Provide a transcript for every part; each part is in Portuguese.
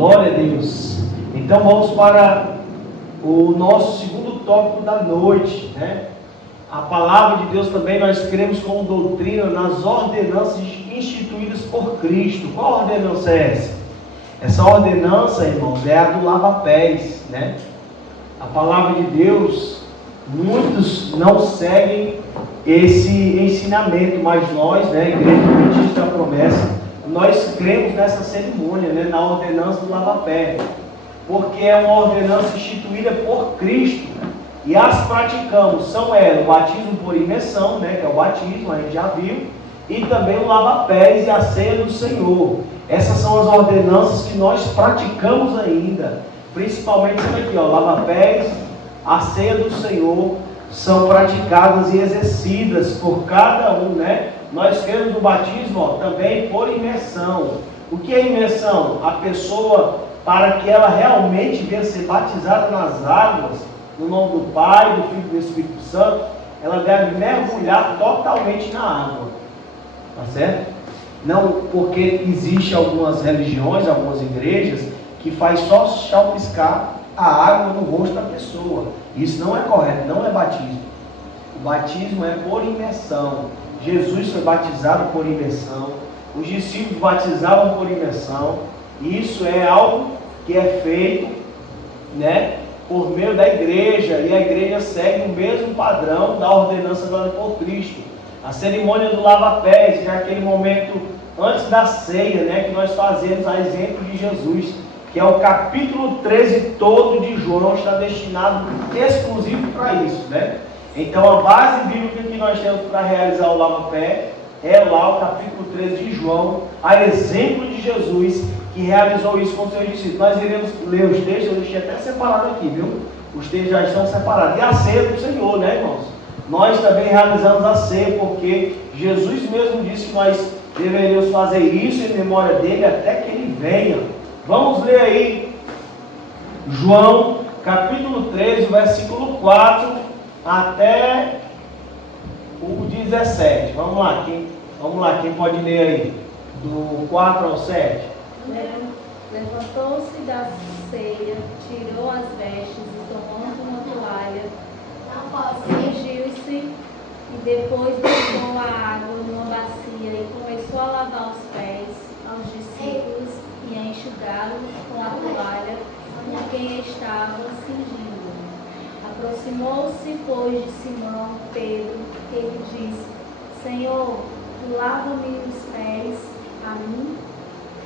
Glória a Deus. Então vamos para o nosso segundo tópico da noite, né? A palavra de Deus também nós cremos como doutrina nas ordenanças instituídas por Cristo. Qual ordenança é essa? Essa ordenança, irmãos, é a do lava-pés, né? A palavra de Deus, muitos não seguem esse ensinamento, mas nós, né, a Igreja Adventista da Promessa, nós cremos nessa cerimônia, né, na ordenança do lava-pé, porque é uma ordenança instituída por Cristo, e as praticamos, são elas, o batismo por imersão, né, que é o batismo, a gente já viu, e também o lava-pés e a ceia do Senhor. Essas são as ordenanças que nós praticamos ainda, principalmente isso aqui, ó, lava-pés, a ceia do Senhor, são praticadas e exercidas por cada um, né? Nós cremos no batismo, ó, também por imersão. O que é imersão? A pessoa, para que ela realmente venha ser batizada nas águas, no nome do Pai, do Filho e do Espírito Santo, ela deve mergulhar totalmente na água. Tá certo? Não, porque existe algumas religiões, algumas igrejas, que faz só chapiscar a água no rosto da pessoa. Isso não é correto, não é batismo. O batismo é por imersão. Jesus foi batizado por imersão. Os discípulos batizavam por imersão. Isso é algo que é feito, né, por meio da igreja. E a igreja segue o mesmo padrão da ordenança dada por Cristo. A cerimônia do lava-pés, que é aquele momento antes da ceia, né, que nós fazemos a exemplo de Jesus, que é o capítulo 13 todo de João, está destinado exclusivo para isso, né? Então a base bíblica que nós temos para realizar o lava-pé é lá o capítulo 13 de João, a exemplo de Jesus, que realizou isso com seus discípulos. Nós iremos ler os textos, eu deixei até separado aqui, viu? Os textos já estão separados. E a ceia do Senhor, né, irmãos? Nós também realizamos a ceia, porque Jesus mesmo disse que nós deveríamos fazer isso em memória dele até que ele venha. Vamos ler aí João capítulo 13, versículo 4 até o 17. Vamos lá, quem pode ler aí? Do 4 ao 7. Levantou-se da ceia, tirou as vestes e tomando uma toalha, cingiu-se e depois botou a água numa bacia e começou a lavar os pés aos discípulos e a enxugá-los com a toalha com quem estava cingindo. Aproximou-se, pois, de Simão Pedro, que lhe disse: Senhor, tu lava-me os pés a mim?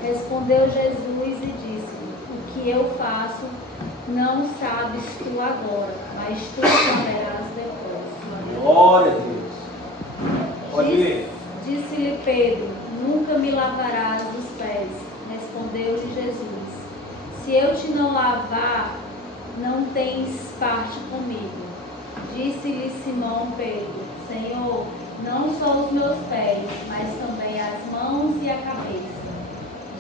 Respondeu Jesus e disse: O que eu faço não sabes tu agora, mas tu saberás depois. Glória a Deus. Pode ler. Disse-lhe Pedro: Nunca me lavarás os pés. Respondeu-lhe Jesus: Se eu te não lavar, não tens parte comigo. Disse-lhe Simão Pedro: Senhor, não só os meus pés, mas também as mãos e a cabeça.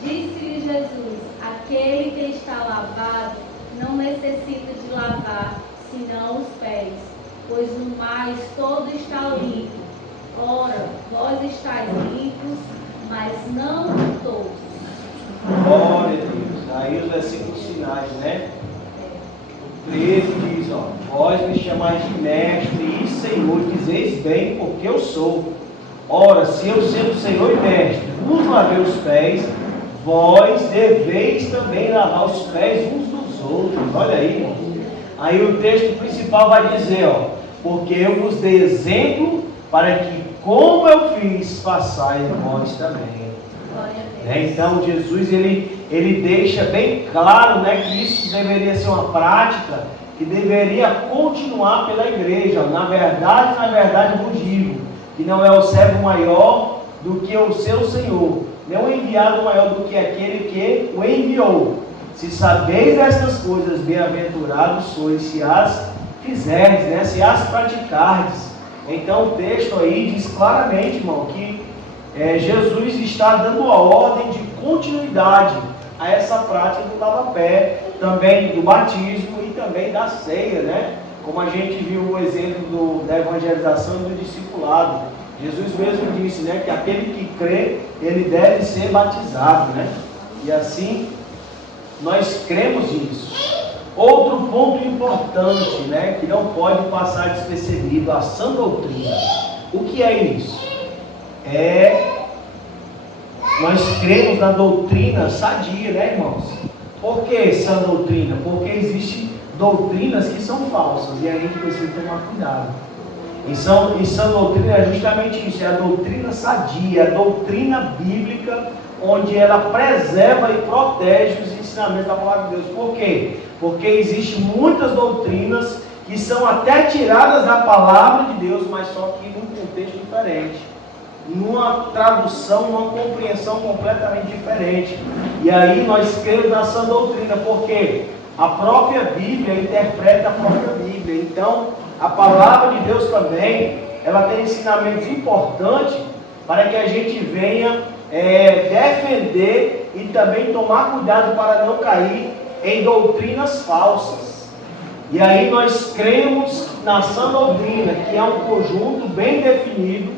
Disse-lhe Jesus: Aquele que está lavado não necessita de lavar, senão os pés, pois no mais todo está limpo. Ora, vós estáis limpos, mas não todos. Glória a Deus. Aí os versículos finais, né? O 13 diz, ó: Vós me chamais de mestre e Senhor, dizeis bem, porque eu sou. Ora, se eu sendo Senhor e mestre vos lavei os pés, vós deveis também lavar os pés uns dos outros. Olha aí, irmãos. Aí o texto principal vai dizer, ó: Porque eu vos dei exemplo para que, como eu fiz, façais vós também. Então Jesus ele deixa bem claro, né, que isso deveria ser uma prática que deveria continuar pela igreja. Na verdade vos digo que não é o servo maior do que o seu Senhor, nem o enviado maior do que aquele que o enviou. Se sabeis estas coisas, bem-aventurados sois se as fizerdes, né, se as praticardes. Então o texto aí diz claramente, irmão, que Jesus está dando a ordem de continuidade a essa prática do lava-pé, também do batismo e também da ceia, né? Como a gente viu o exemplo da evangelização e do discipulado. Jesus mesmo disse, né, que aquele que crê, ele deve ser batizado, né? E assim Nós cremos nisso. Outro ponto importante, né, que não pode passar despercebido, a sã doutrina. O que é isso? Nós cremos na doutrina sadia, né, irmãos? Por que sã doutrina? Porque existem doutrinas que são falsas e a gente precisa tomar cuidado. E sã doutrina é justamente isso, é a doutrina sadia, a doutrina bíblica, onde ela preserva e protege os ensinamentos da palavra de Deus. Por quê? Porque existem muitas doutrinas que são até tiradas da palavra de Deus, mas só que num contexto diferente, numa tradução, numa compreensão completamente diferente. E aí nós cremos na sã doutrina, porque a própria Bíblia interpreta a própria Bíblia. Então, a palavra de Deus também, ela tem ensinamentos importantes para que a gente venha defender e também tomar cuidado para não cair em doutrinas falsas. E aí nós cremos na sã doutrina, que é um conjunto bem definido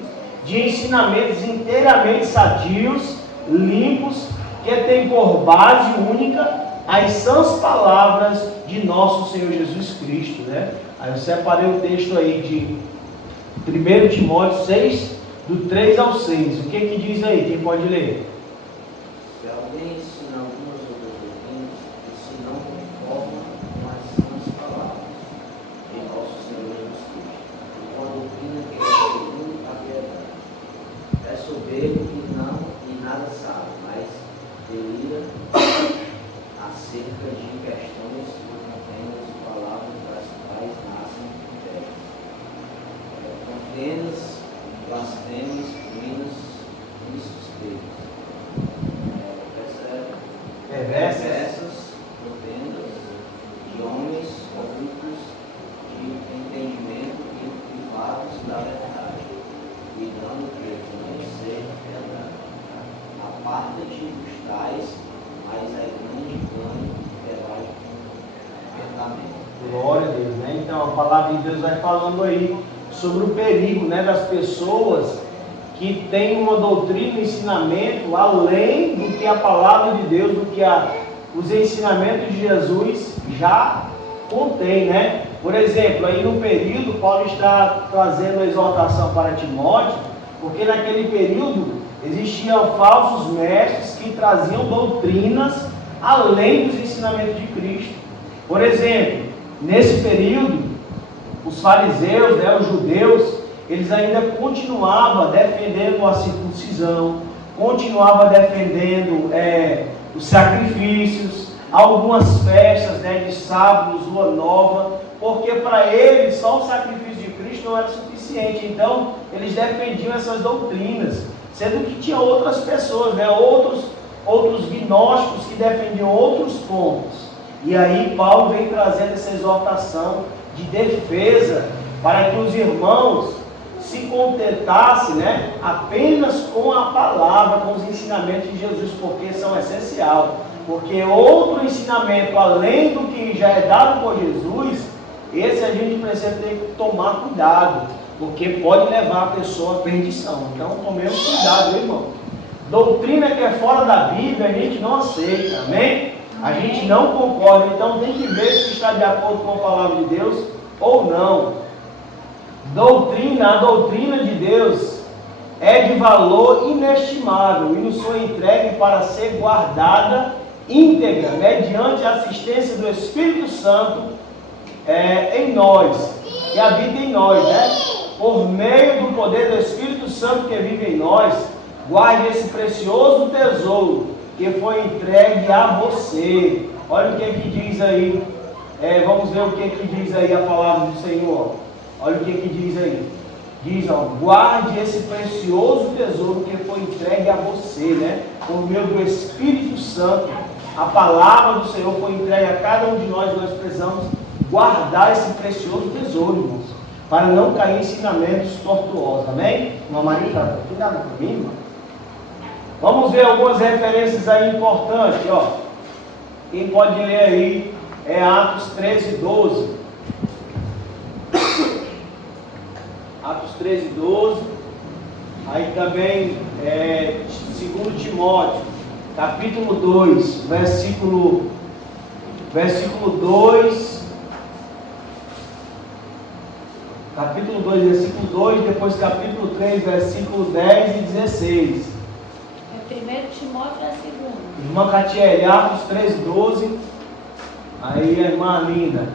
de ensinamentos inteiramente sadios, limpos, que tem por base única as sãs palavras de nosso Senhor Jesus Cristo, né? Aí eu separei o texto aí de 1 Timóteo 6, do 3 ao 6. O que diz aí? Quem pode ler? Se alguém ensina algumas outras doutrinas, que se não conformam com as sãs palavras de nosso Senhor Jesus Cristo, e com a doutrina que é segundo a piedade, é soberbo e nada sabe, mas delira acerca de questões conteúdas e palavras das quais nascem ideias, contendas, blasfêmias, ruínas e suspeitas, perversas, contendas de homens corruptos de entendimento e privados da verdade, cuidando de conhecer a verdade. Aparta-te dos tais, mas é grande ganho que vai com apertamento. Glória a Deus, né? Então a palavra de Deus vai falando aí sobre o perigo, né, das pessoas que têm uma doutrina e ensinamento além do que a palavra de Deus, do que os ensinamentos de Jesus já contém, né? Por exemplo, aí no período, Paulo está trazendo a exortação para Timóteo, porque naquele período existiam falsos mestres que traziam doutrinas além dos ensinamentos de Cristo. Por exemplo, nesse período, os fariseus, né, os judeus, eles ainda continuavam defendendo a circuncisão, continuavam defendendo os sacrifícios, algumas festas, né, de sábado, lua nova, porque para eles só o sacrifício de Cristo não era suficiente. Então eles defendiam essas doutrinas, sendo que tinha outras pessoas, né, outros gnósticos que defendiam outros pontos. E aí Paulo vem trazendo essa exortação de defesa para que os irmãos se contentassem, né, apenas com a palavra, com os ensinamentos de Jesus, porque são essenciais. Porque outro ensinamento, além do que já é dado por Jesus, esse a gente precisa ter que tomar cuidado, porque pode levar a pessoa à perdição. Então tomemos cuidado, irmão. Doutrina que é fora da Bíblia a gente não aceita, amém? A gente não concorda, então tem que ver se está de acordo com a palavra de Deus ou não. A doutrina de Deus é de valor inestimável e nos foi entregue para ser guardada íntegra, mediante a assistência do Espírito Santo em nós, que habita em nós, né? Por meio do poder do Espírito Santo que vive em nós, guarde esse precioso tesouro que foi entregue a você. Olha o que diz aí, vamos ver o que diz aí a palavra do Senhor. Olha o que diz aí. Diz, guarde esse precioso tesouro que foi entregue a você, né? Por meio do Espírito Santo. A palavra do Senhor foi entregue a cada um de nós. Nós precisamos guardar esse precioso tesouro, irmãos, para não cair em ensinamentos tortuosos, amém? Irmã Maria, cuidado comigo, irmão. Vamos ver algumas referências aí importantes, ó. Quem pode ler aí é Atos 13, 12. Atos 13, 12. Aí também 2 Timóteo, capítulo 2, versículo versículo 2, capítulo 2, versículo 2, depois capítulo 3, versículo 10 e 16. É 1 Timóteo é a segunda. Irmã Catiele, Atos 3:12. Aí a irmã Linda.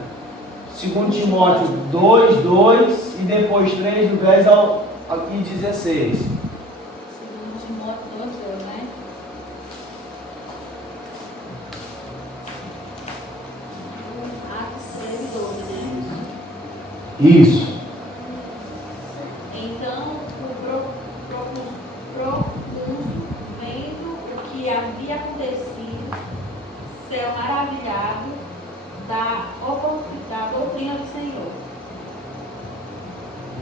2 Timóteo 2:2 e depois 3, do 10 ao 16. 2 Timóteo 2:2, né? Atos 3:12, né? Isso. Então, o procônsul, vendo o que havia acontecido, saiu maravilhado da doutrina do Senhor.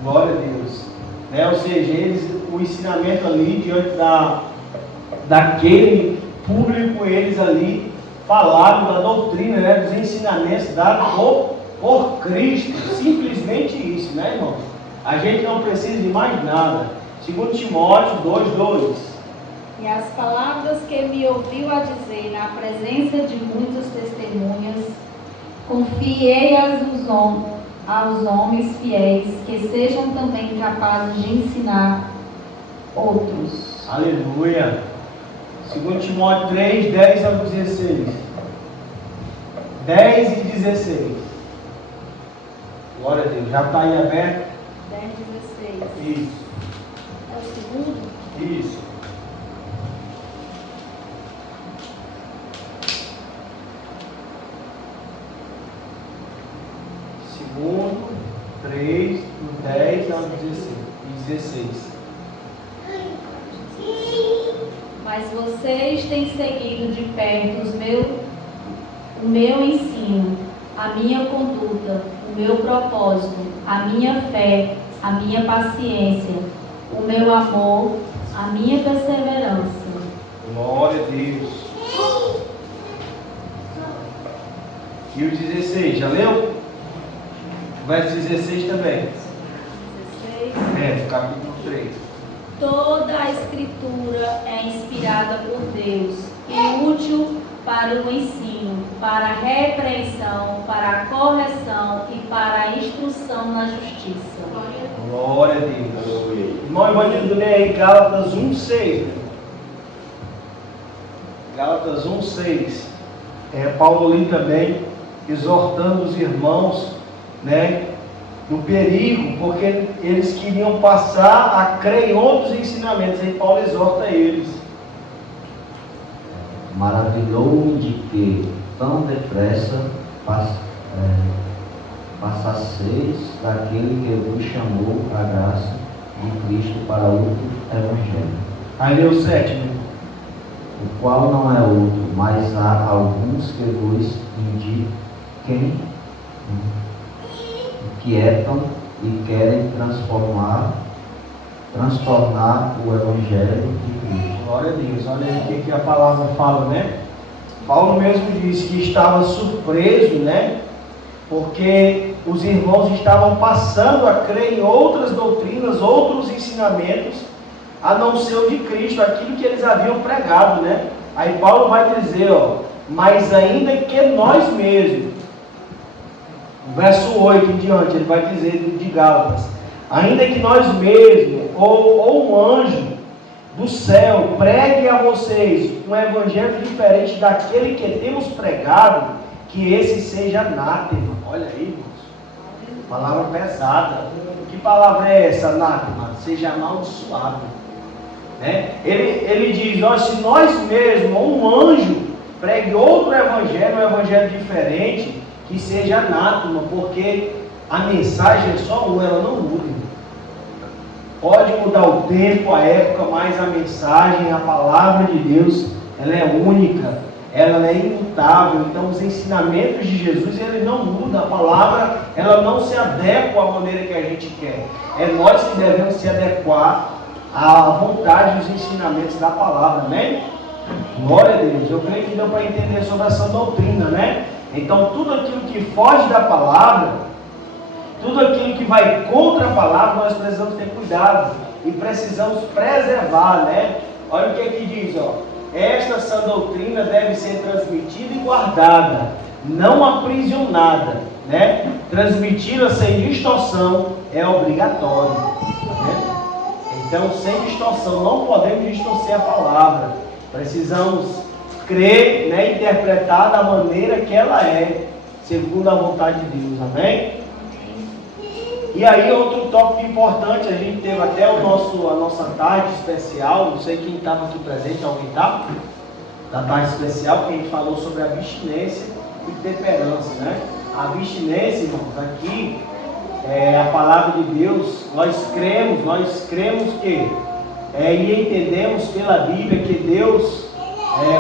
Glória a Deus. Né? Ou seja, o ensinamento ali diante daquele público, eles ali falaram da doutrina, né? Dos ensinamentos dados por Cristo. Simplesmente isso, né, irmão? A gente não precisa de mais nada. 2 Timóteo 2:2. E as palavras que me ouviu a dizer na presença de muitas testemunhas, confiei-as aos homens fiéis, que sejam também capazes de ensinar outros. Aleluia. 2 Timóteo 3, 10 ao 16. 10 e 16. Glória a Deus. Já está aí aberto? 10:16. Isso. É o segundo? Isso. Segundo, 3, do 10 ao 16. Mas vocês têm seguido de perto o meu ensino, a minha conduta, o meu propósito, a minha fé, a minha paciência, o meu amor, a minha perseverança. Glória a Deus. E o 16, já leu? O verso 16 também. 16. É, do capítulo 3. Toda a escritura é inspirada por Deus e útil para o ensino, para a repreensão, para a correção e para a instrução na justiça. Glória a Deus. Irmão Ivanildo, lê aí Gálatas 1:6. Gálatas 1:6. Paulo ali também exortando os irmãos, né, no perigo, porque eles queriam passar a crer em outros ensinamentos. Aí Paulo exorta eles. Maravilhou-me de que tão depressa passasseis daquele que vos chamou a graça de Cristo para outro evangelho. Aí lê o 7. O qual não é outro, mas há alguns que vos indiquem, inquietam e querem transtornar o evangelho de Cristo. Glória a Deus. Olha aí o que a palavra fala, né? Paulo mesmo disse que estava surpreso, né? Porque os irmãos estavam passando a crer em outras doutrinas, outros ensinamentos, a não ser o de Cristo, aquilo que eles haviam pregado, né? Aí Paulo vai dizer, mas ainda que nós mesmos, verso 8 em diante, ele vai dizer de Gálatas, ainda que nós mesmos, ou um anjo do céu pregue a vocês um evangelho diferente daquele que temos pregado, que esse seja anátema. Olha aí, irmãos, palavra pesada. Que palavra é essa, anátema? Seja amaldiçoado, né? Ele diz, se nós mesmos, ou um anjo pregue outro evangelho, um evangelho diferente, que seja anátema, porque a mensagem é só uma, ela não muda. Pode mudar o tempo, a época, mas a mensagem, a palavra de Deus, ela é única, ela é imutável. Então os ensinamentos de Jesus, ele não muda, a palavra, ela não se adequa à maneira que a gente quer. É nós que devemos se adequar à vontade dos ensinamentos da palavra, né? Glória a Deus. Eu creio que deu para entender sobre essa doutrina, né? Então tudo aquilo que foge da palavra, tudo aquilo que vai contra a palavra, nós precisamos ter cuidado e precisamos preservar, né? Olha o que aqui diz, esta sã doutrina deve ser transmitida e guardada, não aprisionada, né? Transmitida sem distorção é obrigatório, né? Então, sem distorção, não podemos distorcer a palavra. Precisamos crer, né, interpretar da maneira que ela é, segundo a vontade de Deus, amém? E aí, outro tópico importante, a gente teve até a nossa tarde especial, não sei quem estava aqui presente, alguém está? Da tarde especial, que a gente falou sobre abstinência e temperança, né? A abstinência, irmãos, aqui, a palavra de Deus, nós cremos que, e entendemos pela Bíblia que Deus,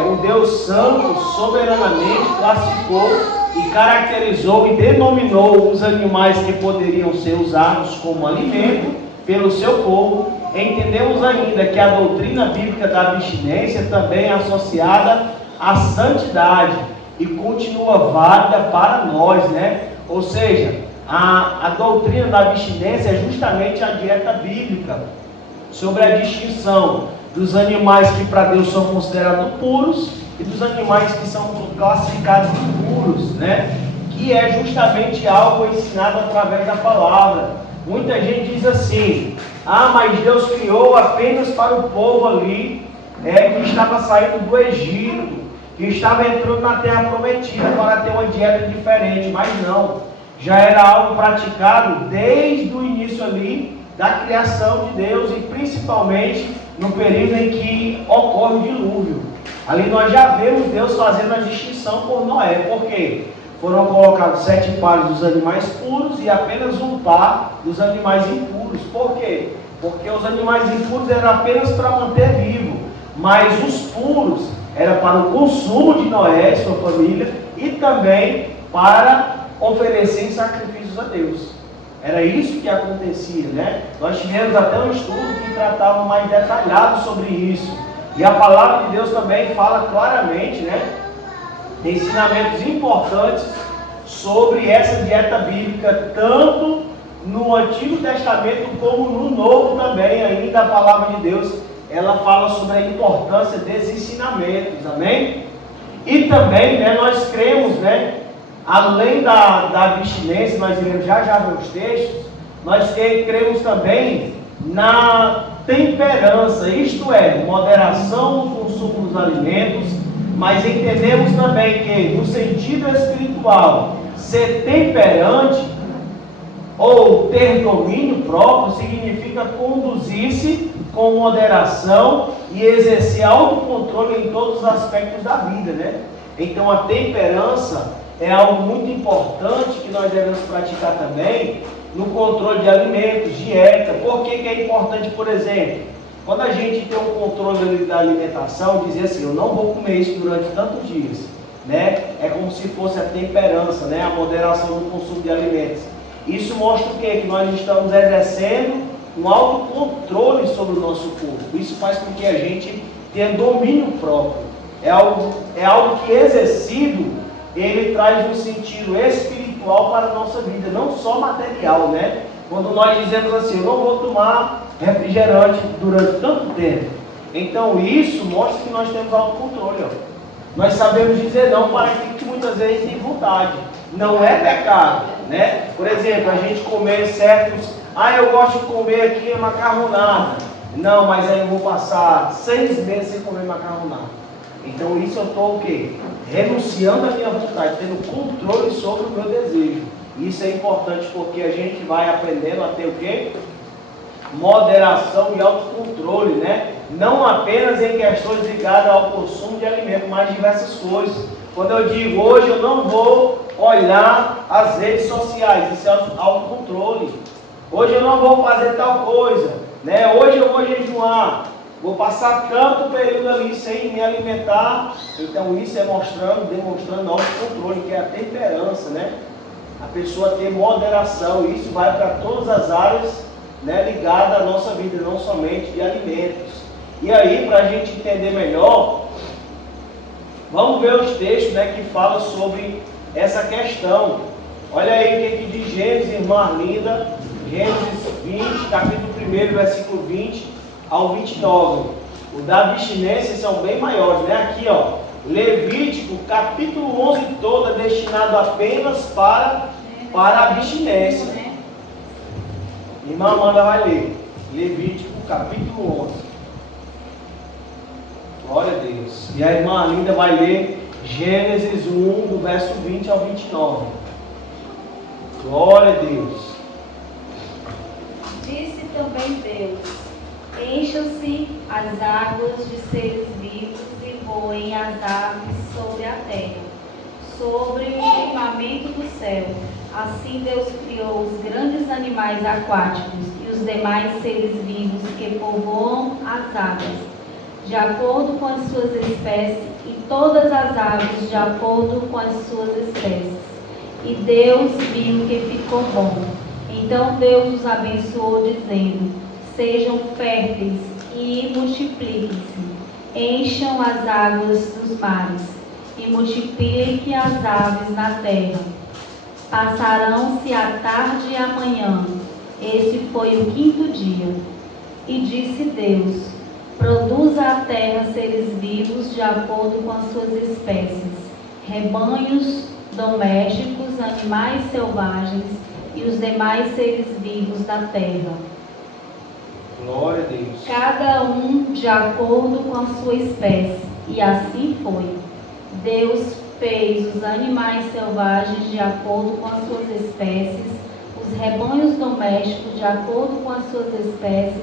o Deus Santo, soberanamente classificou e caracterizou e denominou os animais que poderiam ser usados como alimento pelo seu povo. Entendemos ainda que a doutrina bíblica da abstinência também é associada à santidade e continua válida para nós, né? Ou seja, a doutrina da abstinência é justamente a dieta bíblica sobre a distinção dos animais que para Deus são considerados puros e dos animais que são classificados impuros, né? Que é justamente algo ensinado através da palavra. Muita gente diz assim: mas Deus criou apenas para o povo ali, que estava saindo do Egito, que estava entrando na terra prometida para ter uma dieta diferente. Mas não, já era algo praticado desde o início ali da criação de Deus e principalmente no período em que ocorre o dilúvio. Ali nós já vemos Deus fazendo a distinção por Noé. Por quê? Foram colocados 7 pares dos animais puros e apenas um par dos animais impuros. Por quê? Porque os animais impuros eram apenas para manter vivo, mas os puros era para o consumo de Noé e sua família e também para oferecer em sacrifícios a Deus. Era isso que acontecia, né? Nós tivemos até um estudo que tratava mais detalhado sobre isso. E a palavra de Deus também fala claramente, né? Ensinamentos importantes sobre essa dieta bíblica, tanto no Antigo Testamento como no Novo também. Ainda a palavra de Deus, ela fala sobre a importância desses ensinamentos, amém? E também, né, nós cremos, né, além da abstinência, nós iremos já ver os textos, nós cremos também na temperança, isto é, moderação no consumo dos alimentos, mas entendemos também que, no sentido espiritual, ser temperante ou ter domínio próprio significa conduzir-se com moderação e exercer autocontrole em todos os aspectos da vida, né? Então a temperança é algo muito importante que nós devemos praticar também no controle de alimentos, dieta. Por que é importante, por exemplo, quando a gente tem um controle da alimentação, dizer assim, eu não vou comer isso durante tantos dias, né? É como se fosse a temperança, né? A moderação no consumo de alimentos. Isso mostra o quê? Que nós estamos exercendo um autocontrole sobre o nosso corpo. Isso faz com que a gente tenha domínio próprio. É algo que exercido, ele traz um sentido espiritual para a nossa vida, não só material, né? Quando nós dizemos assim, eu não vou tomar refrigerante durante tanto tempo. Então isso mostra que nós temos autocontrole, ó. Nós sabemos dizer não para aquilo que muitas vezes tem vontade. Não é pecado, né? Por exemplo, a gente comer certos... eu gosto de comer aqui macarronada. Não, mas aí eu vou passar 6 meses sem comer macarronada. Então isso eu estou o quê? Renunciando à minha vontade, tendo controle sobre o meu desejo. Isso é importante porque a gente vai aprendendo a ter o quê? Moderação e autocontrole, né? Não apenas em questões ligadas ao consumo de alimento, mas diversas coisas. Quando eu digo hoje eu não vou olhar as redes sociais, isso é autocontrole. Hoje eu não vou fazer tal coisa, né? Hoje eu vou jejuar, vou passar tanto período ali sem me alimentar. Então isso é demonstrando autocontrole, que é a temperança, né? A pessoa ter moderação, e isso vai para todas as áreas, né, ligadas à nossa vida, não somente de alimentos. E aí, para a gente entender melhor, vamos ver os textos, né, que falam sobre essa questão. Olha aí o que diz Gênesis, irmã Arlinda, Gênesis 20, capítulo 1, versículo 20 ao 29. O da abstinência são bem maiores, né? Aqui, ó, Levítico, capítulo 11 todo é destinado apenas para a abstinência. Irmã Amanda vai ler. Levítico, capítulo 11. Glória a Deus. E a irmã Linda vai ler Gênesis 1, do verso 20 ao 29. Glória a Deus. Disse também Deus: encham-se as águas de seres vivos e voem as aves sobre a terra, sobre o firmamento do céu. Assim Deus criou os grandes animais aquáticos e os demais seres vivos que povoam as águas, de acordo com as suas espécies, e todas as aves de acordo com as suas espécies. E Deus viu que ficou bom. Então Deus os abençoou, dizendo: sejam férteis e multipliquem-se, encham as águas dos mares e multipliquem as aves na terra. Passarão-se a tarde e a manhã. Este foi o 5º dia. E disse Deus: produza a terra seres vivos de acordo com as suas espécies, rebanhos domésticos, animais selvagens e os demais seres vivos da terra. Glória a Deus. Cada um de acordo com a sua espécie. E assim foi. Deus fez os animais selvagens de acordo com as suas espécies, os rebanhos domésticos de acordo com as suas espécies,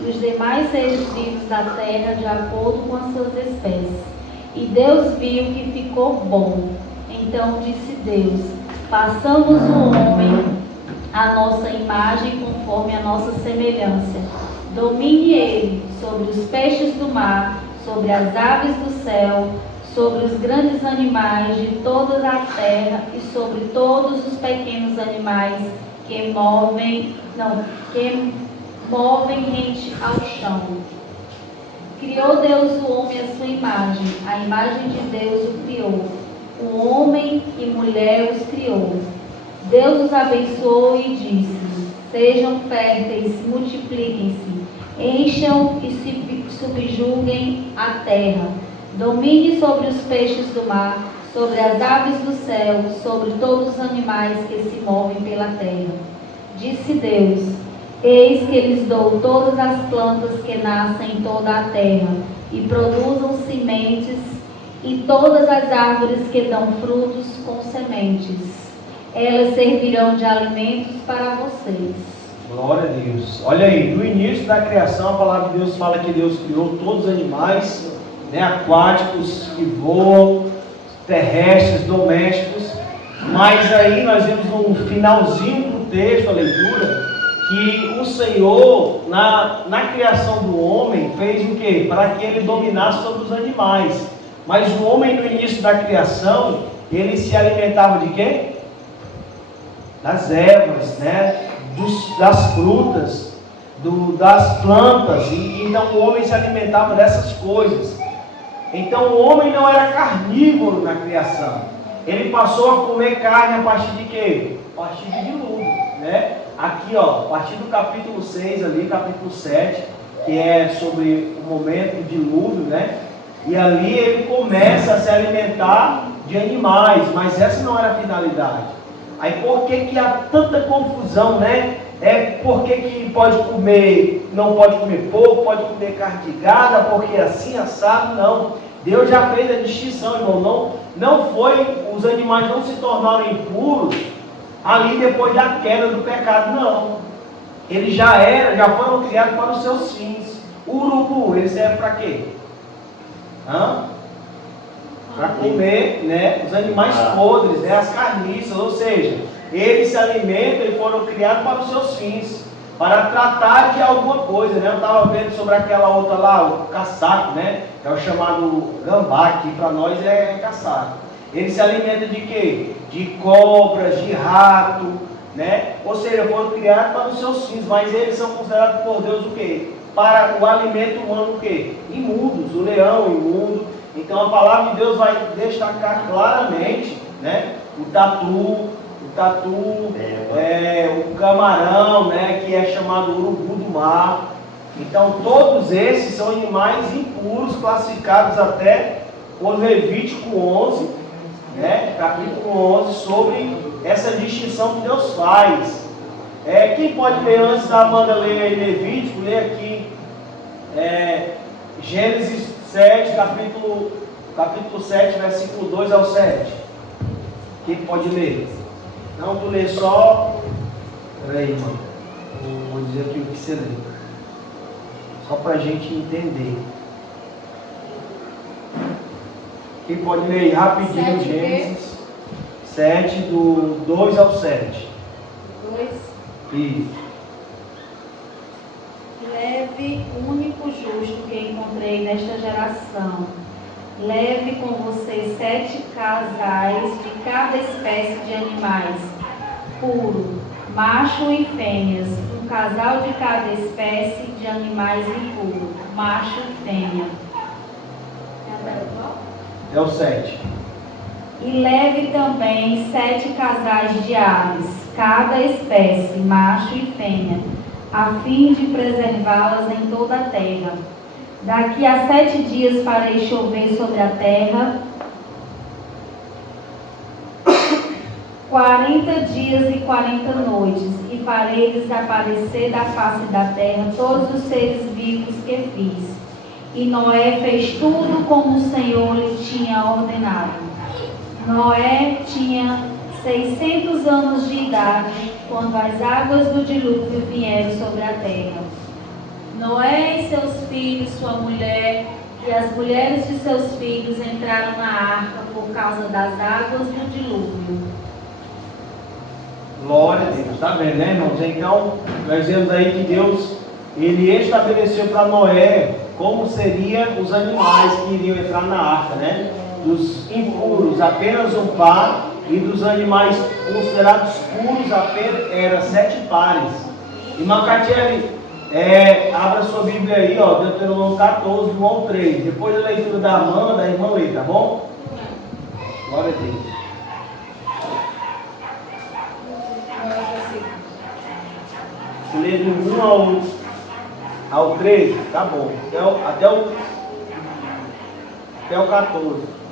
e os demais seres vivos da terra de acordo com as suas espécies. E Deus viu que ficou bom. Então disse Deus: façamos o homem à nossa imagem, conforme a nossa semelhança. Domine ele sobre os peixes do mar, sobre as aves do céu, sobre os grandes animais de toda a terra e sobre todos os pequenos animais que movem rente ao chão. Criou Deus o homem à sua imagem, a imagem de Deus o criou. O homem e mulher os criou. Deus os abençoou e disse: sejam férteis, multipliquem-se, encham e se subjuguem a terra. Domine sobre os peixes do mar, sobre as aves do céu, sobre todos os animais que se movem pela terra. Disse Deus: eis que lhes dou todas as plantas que nascem em toda a terra e produzam sementes, e todas as árvores que dão frutos com sementes. Elas servirão de alimentos para vocês. Glória a Deus. Olha aí, no início da criação, a palavra de Deus fala que Deus criou todos os animais, aquáticos, que voam, terrestres, domésticos. Mas aí nós vemos no finalzinho do texto, a leitura, que o Senhor, na criação do homem, fez o quê? Para que ele dominasse sobre os animais. Mas o homem, no início da criação, ele se alimentava de quê? Das ervas, das frutas, das plantas. E então o homem se alimentava dessas coisas. Então o homem não era carnívoro na criação. Ele passou a comer carne a partir de quê? A partir de dilúvio, Aqui, a partir do capítulo 6 ali, capítulo 7, que é sobre o momento do dilúvio, E ali ele começa a se alimentar de animais, mas essa não era a finalidade. Aí por que há tanta confusão, Por que pode comer, não pode comer porco, pode comer carne de gado, porque assim, assado, não. Deus já fez a distinção, irmão. Não foi, os animais não se tornaram impuros ali depois da queda do pecado, não. Eles já foram criados para os seus fins. O urubu, ele serve para quê? Para comer, os animais podres, as carniças, ou seja, eles se alimentam e foram criados para os seus fins, para tratar de alguma coisa, Eu estava vendo sobre aquela outra lá, o caçaco, que é o chamado gambá, que para nós é caçaco. Ele se alimenta de quê? De cobras, de rato, Ou seja, foram criados para os seus fins, mas eles são considerados por Deus o quê? Para o alimento humano o quê? Imundos, o leão imundo. Então a palavra de Deus vai destacar claramente, o tatu, o camarão, que é chamado urubu do mar. Então todos esses são animais impuros, classificados até por Levítico 11, né, capítulo 11, sobre essa distinção que Deus faz. Quem pode ler antes da Amanda ler aí Levítico, lê aqui Gênesis 7, capítulo 7, versículo 2 ao 7. Quem pode ler? Não, tu lê só. Peraí, mano. Vou dizer aqui o que você lê. Só para a gente entender. Quem pode ler aí rapidinho 7, Gênesis 7, do 2 ao 7. 2. Isso. Leve o único justo que encontrei nesta geração. Leve com você 7 casais de cada espécie de animais, puro, macho e fêmeas, um casal de cada espécie de animais impuro, macho e fêmea. É o 7. E leve também 7 casais de aves, cada espécie, macho e fêmea, a fim de preservá-las em toda a terra. Daqui a 7 dias farei chover sobre a terra 40 dias e 40 noites, e farei desaparecer da face da terra todos os seres vivos que fiz. E Noé fez tudo como o Senhor lhe tinha ordenado. Noé tinha 600 anos de idade quando as águas do dilúvio vieram sobre a terra. Noé e seus filhos, sua mulher e as mulheres de seus filhos entraram na arca por causa das águas do dilúvio. Glória a Deus. Tá vendo, né, irmãos? Então, nós vemos aí que Deus, Ele estabeleceu para Noé como seriam os animais que iriam entrar na arca, né? Dos impuros, apenas um par, e dos animais considerados puros, apenas era 7 pares. E Macatiele, abra sua Bíblia aí, ó, Deuteronômio 14, 1 ao 3. Depois da leitura da irmã lê, tá bom? Glória a Deus. Você lê do 1 ao 13, tá bom. Até o 14.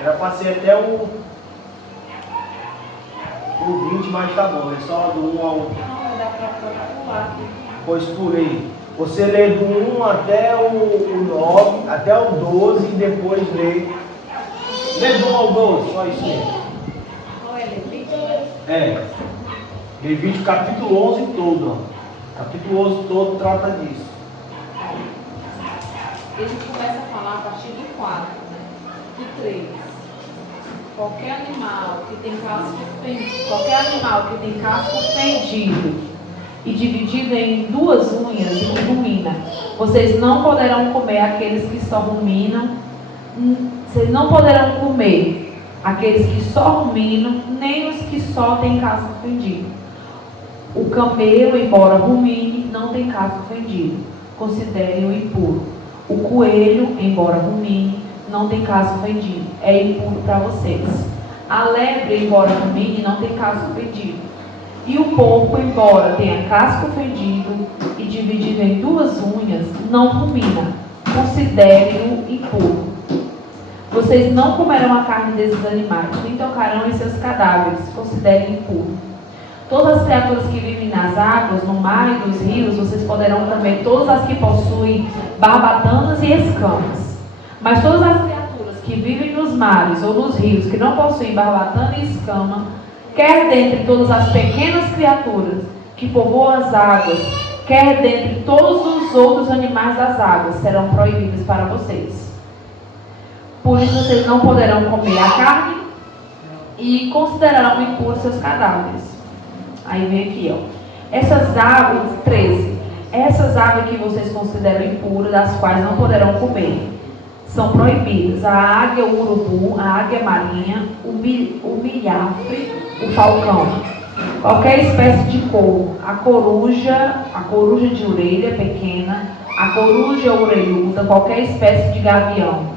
Era para ser até o 20, mas tá bom. É só do 1 ao... Não, dá para pular aqui. Pois pulei. Você lê do 1 até o 9, até o 12 e depois lê do 1 ao 12, só isso mesmo. Qual é Levítico? Levítico capítulo 11 todo, ó. Capítulo 11 todo trata disso. Ele começa a falar a partir do 4, né? Do 3. Qualquer animal que tem casco fendido e dividido em 2 unhas e que rumina, vocês não poderão comer aqueles que só ruminam. Vocês não poderão comer aqueles que só ruminam, nem os que só têm casco fendido. O camelo, embora rumine, não tem casco fendido. Considerem-o impuro. O coelho, embora rumine, não tem casco fendido. É impuro para vocês. A lebre, embora rumine, não tem casco fendido. E o porco, embora tenha casco fendido e dividido em 2 unhas, não rumina. Considerem-o impuro. Vocês não comerão a carne desses animais, nem tocarão em seus cadáveres. Considerem impuro. Todas as criaturas que vivem nas águas, no mar e nos rios, vocês poderão comer todas as que possuem barbatanas e escamas. Mas todas as criaturas que vivem nos mares ou nos rios, que não possuem barbatana e escama, quer dentre todas as pequenas criaturas que povoam as águas, quer dentre todos os outros animais das águas, serão proibidas para vocês. Por isso vocês não poderão comer a carne e considerarão impuros seus cadáveres. Aí vem aqui, ó. Essas aves, 13. Essas aves que vocês consideram impuras, das quais não poderão comer, são proibidas: a águia, o urubu, a águia marinha, o milhafre, o falcão, qualquer espécie de corvo, a coruja de orelha pequena, a coruja orelhuda, qualquer espécie de gavião.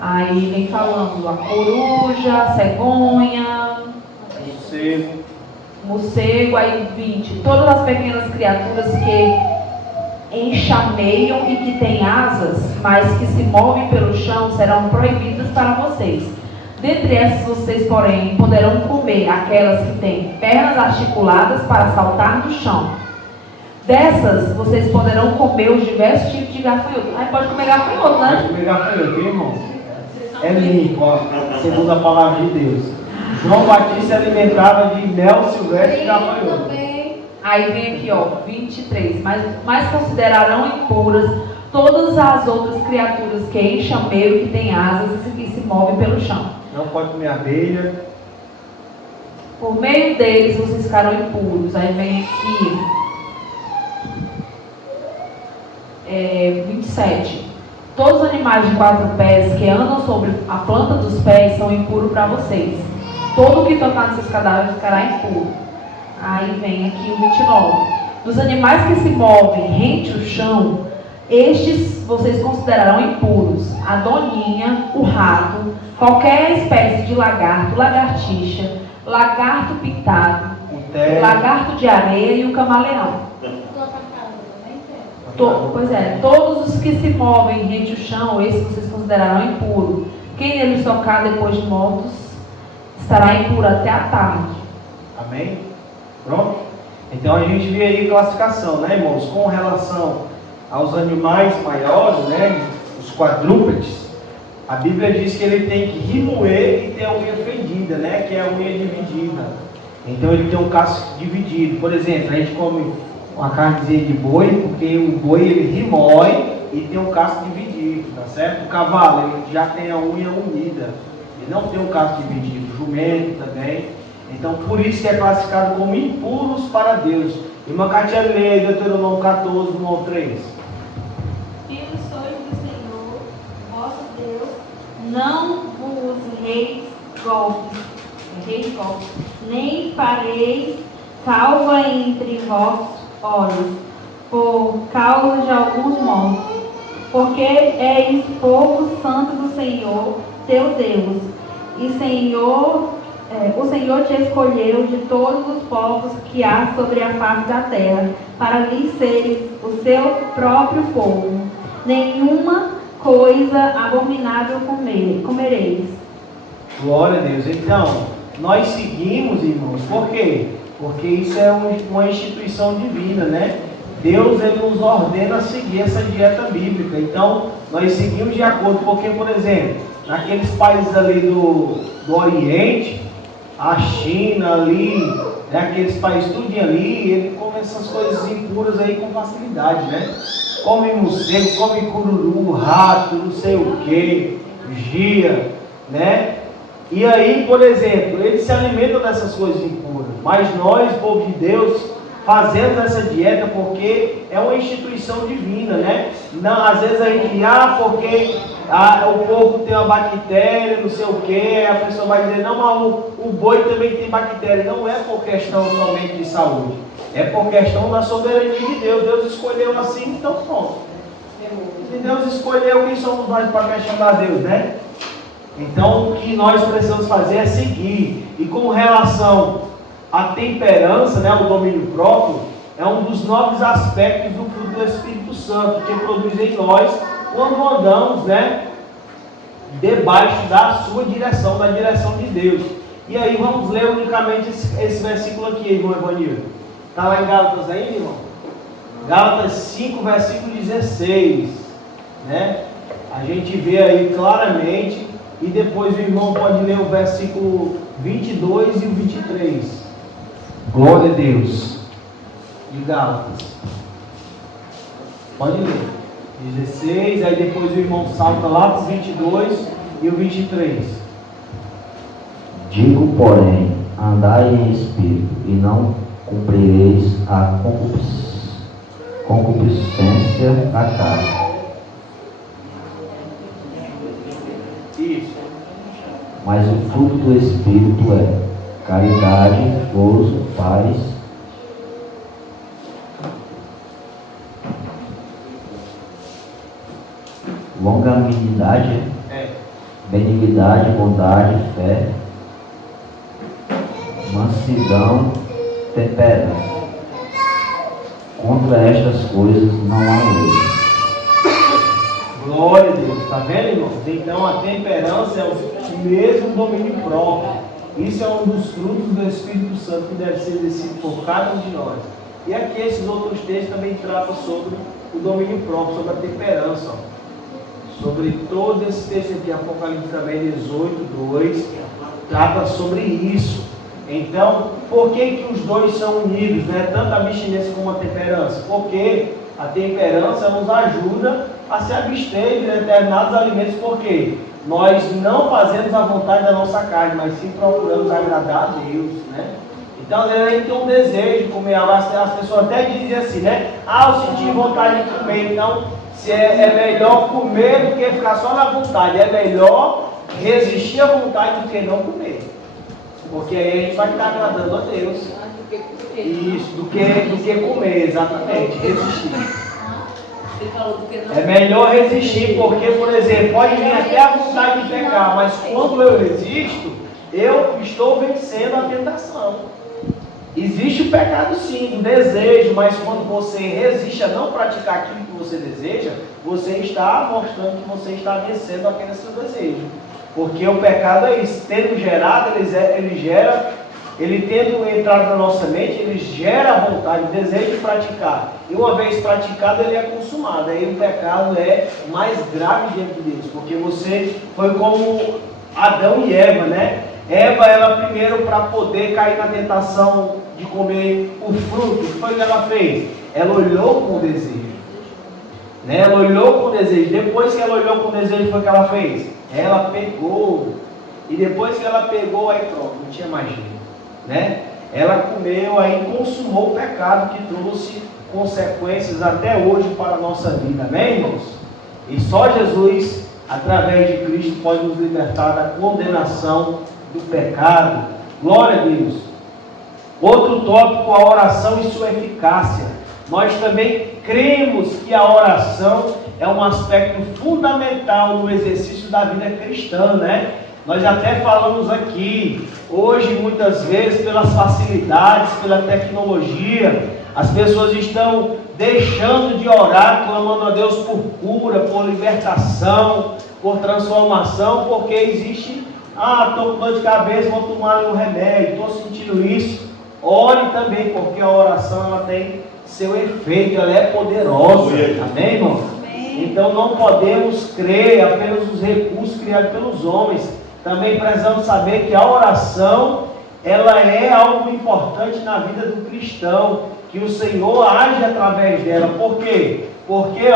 Aí vem falando a coruja, a cegonha, morcego, aí 20. Todas as pequenas criaturas enxameiam e que têm asas, mas que se movem pelo chão, serão proibidas para vocês. Dentre essas vocês, porém, poderão comer aquelas que têm pernas articuladas para saltar do chão. Dessas, vocês poderão comer os diversos tipos de gafanhoto. Aí pode comer gafanhoto, né? Pode comer gafanhoto, hein, irmão? É limpo, ó, segundo a palavra de Deus. João Batista se alimentava de mel silvestre e gafanhoto. Aí vem aqui, ó, 23. Mas considerarão impuras todas as outras criaturas que enxameiam, que têm asas e que se movem pelo chão. Não pode comer abelha. Por meio deles vocês ficarão impuros. Aí vem aqui 27. Todos os animais de 4 pés que andam sobre a planta dos pés são impuros para vocês. Todo o que tocar nesses cadáveres ficará impuro. Aí vem aqui o 29. Dos animais que se movem rente ao chão, estes vocês considerarão impuros: a doninha, o rato, qualquer espécie de lagarto, lagartixa, lagarto pintado, lagarto de areia e o camaleão. Pois é, todos os que se movem rente ao chão, esses vocês considerarão impuro. Quem neles tocar depois de mortos estará impuro até a tarde. Amém? Pronto? Então a gente vê aí classificação, né, irmãos? Com relação aos animais maiores, né, os quadrúpedes, a Bíblia diz que ele tem que remoer e ter a unha fendida, né, que é a unha dividida. Então ele tem um casco dividido. Por exemplo, a gente come uma carnezinha de boi, porque o boi ele remói e tem um casco dividido, tá certo? O cavalo ele já tem a unha unida, ele não tem um casco dividido. O jumento também. Então por isso que é classificado como impuros para Deus. Irmã Cátia, lê Deuteronômio 14, 1 ao 3. Filhos sois do Senhor, vosso Deus, não vos reis golpes, nem fareis calva entre vossos olhos, por causa de alguns mortos, porque és povo santo do Senhor, teu Deus, e o Senhor te escolheu de todos os povos que há sobre a face da terra, para lhe seres o seu próprio povo. Nenhuma coisa abominável comereis. Glória a Deus. Então, nós seguimos, irmãos, por quê? Porque isso é uma instituição divina, né? Deus ele nos ordena a seguir essa dieta bíblica. Então, nós seguimos de acordo, porque, por exemplo, naqueles países ali do Oriente, a China ali, né, aqueles países tudinho ali, ele come essas coisas impuras aí com facilidade, né? Come morcego, come cururu, rato, não sei o que, gia, né? E aí, por exemplo, eles se alimentam dessas coisas impuras. Mas nós, povo de Deus, fazemos essa dieta porque é uma instituição divina, né? Não, às vezes a gente diz, porque o porco tem uma bactéria, não sei o que, a pessoa vai dizer, não, mas o boi também tem bactéria. Não é por questão somente de saúde, é por questão da soberania de Deus. Deus escolheu assim, então pronto. Se Deus escolheu, quem somos nós para questionar Deus, né? Então o que nós precisamos fazer é seguir. E com relação à temperança, né, o domínio próprio, é um dos nobres aspectos do fruto do Espírito Santo, que produz em nós quando andamos, né, debaixo da sua direção, da direção de Deus. E aí vamos ler unicamente esse versículo aqui, irmão Evanildo. Está lá em Gálatas aí, irmão? Gálatas 5, versículo 16, né? A gente vê aí claramente, e depois o irmão pode ler o versículo 22 e o 23. Glória a Deus. De Gálatas. Pode ler. 16, aí depois o irmão salta lá para o 22 e o 23. Digo, porém, andai em espírito, e não cumprireis a concupiscência da carne. Isso. Mas o fruto do Espírito é caridade, gozo, paz, longanimidade, benignidade, bondade, fé, mansidão, temperança. Contra estas coisas não há lei. Glória a Deus, está vendo, irmãos? Então a temperança é o mesmo domínio próprio. Isso é um dos frutos do Espírito Santo que deve ser exercido por cada um de nós. E aqui esses outros textos também tratam sobre o domínio próprio, sobre a temperança. Ó. Sobre todo esse texto aqui, Apocalipse também 18:2, trata sobre isso. Então, por que os dois são unidos, né? Tanto a abstinência como a temperança? Porque a temperança nos ajuda a se abster de determinados alimentos, porque nós não fazemos a vontade da nossa carne, mas sim procuramos agradar a Deus, né? Então, às vezes a gente tem um desejo de comer algo, as pessoas até dizem assim, né? Ah, eu senti vontade de comer, então é melhor comer do que ficar só na vontade, é melhor resistir à vontade do que não comer, porque aí a gente vai estar agradando a Deus. Isso, do que comer, exatamente, resistir. É melhor resistir, porque, por exemplo, pode vir até a vontade de pecar, mas quando eu resisto, eu estou vencendo a tentação. Existe o pecado sim, do desejo, mas quando você resiste a não praticar aquilo que você deseja, você está mostrando que você está vencendo aquele seu desejo. Porque o pecado é isso, tendo gerado, ele tendo entrado na nossa mente, ele gera a vontade, o desejo de praticar. E uma vez praticado, ele é consumado. Aí o pecado é mais grave diante de Deus, porque você foi como Adão e Eva, né? Eva, ela primeiro, para poder cair na tentação de comer o fruto, o que foi que ela fez? Ela olhou com desejo. Né? Ela olhou com desejo. Depois que ela olhou com desejo, foi o que ela fez? Ela pegou. E depois que ela pegou, aí pronto, não tinha mais jeito. Né? Ela comeu, aí consumou o pecado que trouxe consequências até hoje para a nossa vida, amém, irmãos? E só Jesus, através de Cristo, pode nos libertar da condenação do pecado. Glória a Deus. Outro tópico, a oração e sua eficácia. Nós também cremos que a oração é um aspecto fundamental no exercício da vida cristã, né? Nós até falamos aqui, hoje muitas vezes pelas facilidades, pela tecnologia, as pessoas estão deixando de orar, clamando a Deus por cura, por libertação, por transformação, porque existe, estou com dor de cabeça, vou tomar um remédio, estou sentindo isso. Ore também, porque a oração ela tem seu efeito, ela é poderosa, amém, irmão? Amém. Então não podemos crer apenas nos recursos criados pelos homens. Também precisamos saber que a oração, ela é algo importante na vida do cristão, que o Senhor age através dela. Por quê? Porque,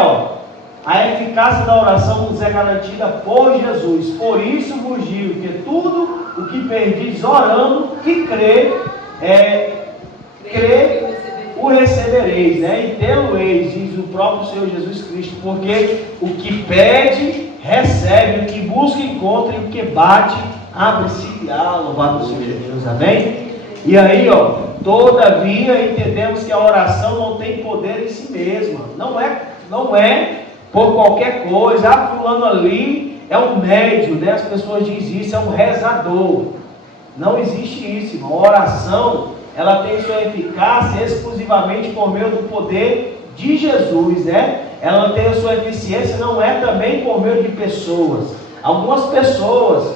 a eficácia da oração nos é garantida por Jesus. Por isso vos digo que tudo o que pedis orando e crer, o recebereis, né? E tê-lo-eis, diz o próprio Senhor Jesus Cristo, porque o que pede, recebe, o que busca, encontra, e o que bate, abre-se-á. Louvado seja Deus, amém? E aí, todavia entendemos que a oração não tem poder em si mesma, não é por qualquer coisa, fulano ali é um médium, né? As pessoas dizem isso, é um rezador. Não existe isso, irmão. A oração, ela tem sua eficácia exclusivamente por meio do poder de Jesus, né? Ela tem a sua eficiência, não é também por meio de pessoas. Algumas pessoas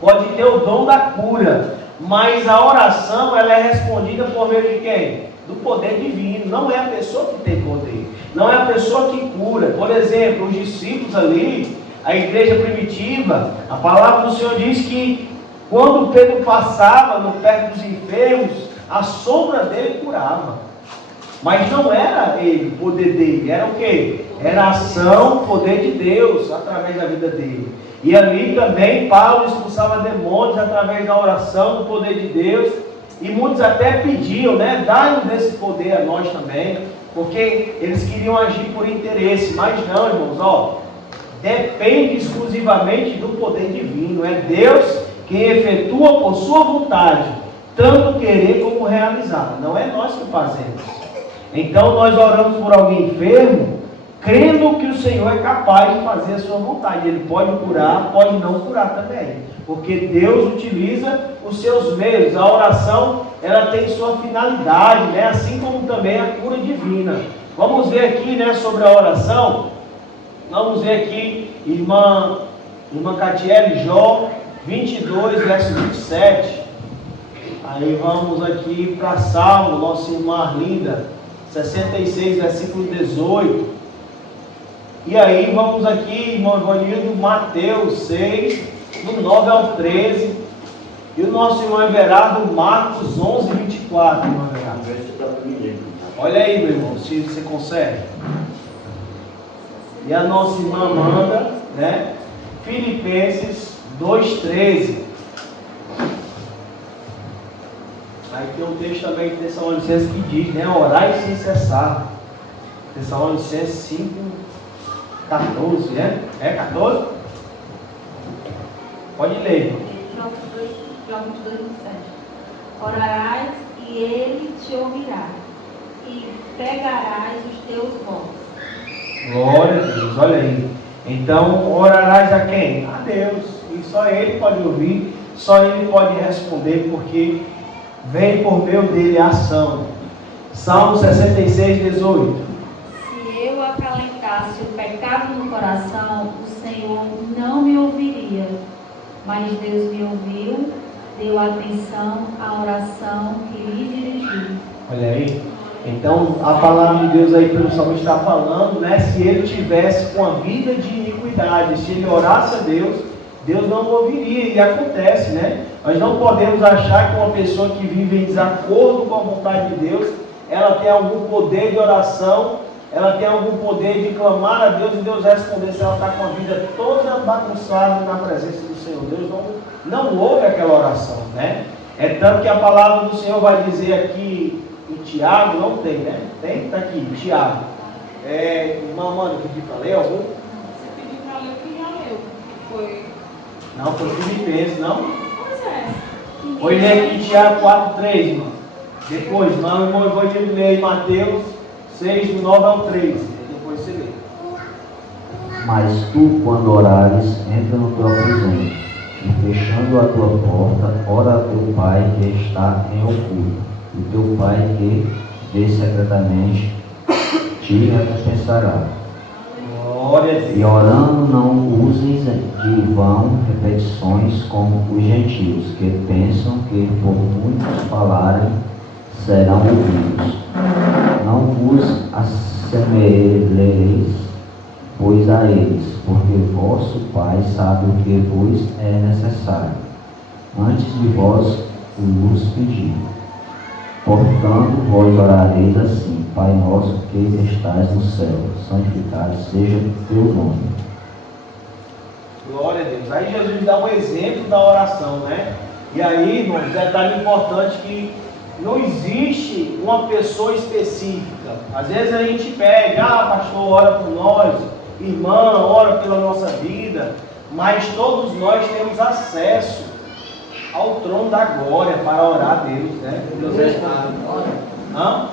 podem ter o dom da cura, mas a oração, ela é respondida por meio de quem? Do poder divino. Não é a pessoa que tem poder, não é a pessoa que cura. Por exemplo, os discípulos ali, a igreja primitiva, a palavra do Senhor diz que quando Pedro passava no perto dos enfermos, a sombra dele curava. Mas não era ele, o poder dele, era o quê? Era a ação, o poder de Deus através da vida dele. E ali também Paulo expulsava demônios através da oração, do poder de Deus. E muitos até pediam, né? Dai-nos desse poder a nós também, porque eles queriam agir por interesse. Mas não, irmãos, depende exclusivamente do poder divino. É Deus quem efetua por sua vontade, tanto querer como realizar. Não é nós que fazemos. Então nós oramos por alguém enfermo, crendo que o Senhor é capaz de fazer a sua vontade. Ele pode curar, pode não curar também, porque Deus utiliza os seus meios. A oração, ela tem sua finalidade, né? Assim como também a cura divina. Vamos ver aqui, né, sobre a oração. Vamos ver aqui, irmã Catiele, Jó 22, verso 27. Aí vamos aqui para Salmo, nossa irmã Arlinda, 66, versículo 18. E aí vamos aqui, irmão Evanildo, Mateus 6, do 9 ao 13. E o nosso irmão Everardo, Marcos 11, 24, irmão Everardo. Olha aí, meu irmão, se você consegue. E a nossa irmã Amanda, né? Filipenses 2,13. Aí tem um texto também de Tessalonicenses que diz, né? Orai sem cessar. Tessalonicenses 5,14, né? É 14? Pode ler. João 22, 27. Orarás e ele te ouvirá, e pregarás os teus votos. Glória a Deus, olha aí. Então, orarás a quem? A Deus. E só Ele pode ouvir, só Ele pode responder, porque vem por meio dele a ação. Salmo 66, 18. Se eu acalentasse o pecado no coração, o Senhor não me ouviria. Mas Deus me ouviu, deu atenção à oração que lhe dirigi. Olha aí. Então, a palavra de Deus aí pelo salmo está falando, né? Se ele tivesse com a vida de iniquidade, se ele orasse a Deus, Deus não ouviria. E acontece, né? Nós não podemos achar que uma pessoa que vive em desacordo com a vontade de Deus, ela tem algum poder de oração, ela tem algum poder de clamar a Deus e Deus responder se ela está com a vida toda bagunçada na presença do Senhor. Deus não ouve aquela oração, né? É tanto que a palavra do Senhor vai dizer aqui em Tiago, não tem, né? Tem? Está aqui, Tiago. Irmã Amanda, pediu para ler algum? Você pediu para ler o que já leu. Foi. Não, foi Filipenses, não? Pois é. Foi ler aqui Tiago 4,3, irmão. Depois, irmão, eu vou ler Mateus 6, do 9 ao 13. Depois você lê. Mas tu, quando orares, entra no teu aposento, e fechando a tua porta, ora a teu Pai que está em oculto. E teu Pai que vê secretamente te recompensará. Glória a Deus. E orando não uses de vão repetições como os gentios, que pensam que por muitos falarem serão ouvidos. Não vos assemelheis, pois a eles, porque vosso Pai sabe o que vos é necessário, antes de vós vos pedir. Portanto, vós orareis assim: Pai nosso que estás no céu, santificado seja o teu nome. Glória a Deus. Aí Jesus dá um exemplo da oração, né? E aí, irmãos, detalhe importante que não existe uma pessoa específica. Às vezes a gente pega, pastor, ora por nós, irmã, ora pela nossa vida, mas todos nós temos acesso ao trono da glória para orar a Deus, né? Deus responde. Hã?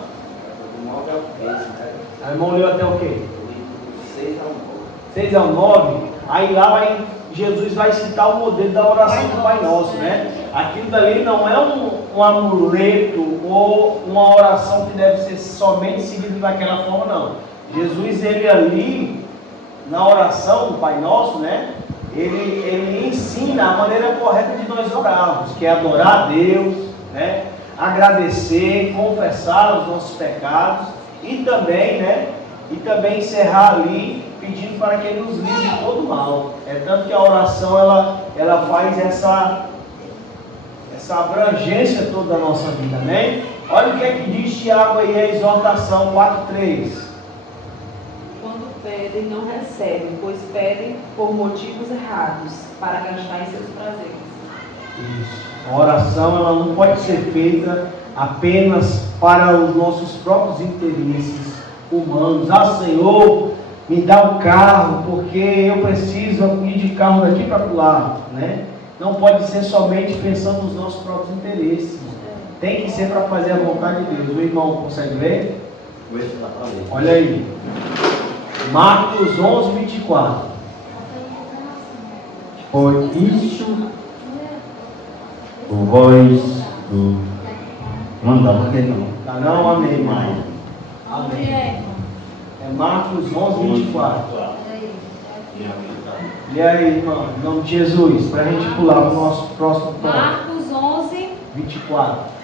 Do 9 ao 13, né? A irmã leu até o quê? 6 ao 9. 6 ao 9. Aí lá Jesus vai citar o modelo da oração do Pai Nosso, né? Aquilo dali não é um amuleto ou uma oração que deve ser somente seguida daquela forma, não. Jesus, ele ali, na oração do Pai Nosso, né? Ele ensina a maneira correta de nós orarmos, que é adorar a Deus, né? Agradecer, confessar os nossos pecados e também, né? E também encerrar ali pedindo para que Ele nos livre de todo mal. É tanto que a oração ela faz essa abrangência toda da nossa vida, né? Olha o que é que diz Tiago aí, a exortação 4:3. Quando pedem, não recebem, pois pedem por motivos errados, para gastar em seus prazeres. Isso. A oração ela não pode ser feita apenas para os nossos próprios interesses humanos. Ah, Senhor, me dá um carro, porque eu preciso ir de carro daqui para lá, né? Não pode ser somente pensando nos nossos próprios interesses. Tem que ser para fazer a vontade de Deus. O irmão consegue ler? Vou estudar para ler. Olha aí. Marcos 11, 24. Por isso, vós do... Não dá pra ter não. Tá não? Amém, irmão. Onde é, irmão? É Marcos 11, 24. Peraí. E aí, irmão, em nome de Jesus, para a gente pular para o nosso próximo ponto. Marcos 11, 24.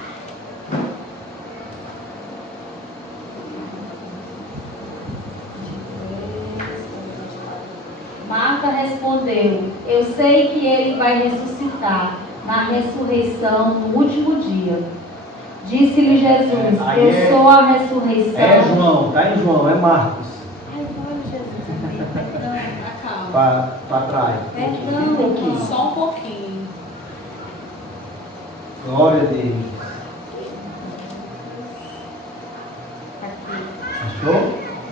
Marta respondeu: Eu sei que ele vai ressuscitar na ressurreição no último dia. Disse-lhe Jesus: Eu sou a ressurreição. É João, tá em João, é Marcos. Ai, olha, Jesus, perdão. Para trás. Perdão, Um pouquinho. só um pouquinho. Glória a Deus. Aqui. Achou?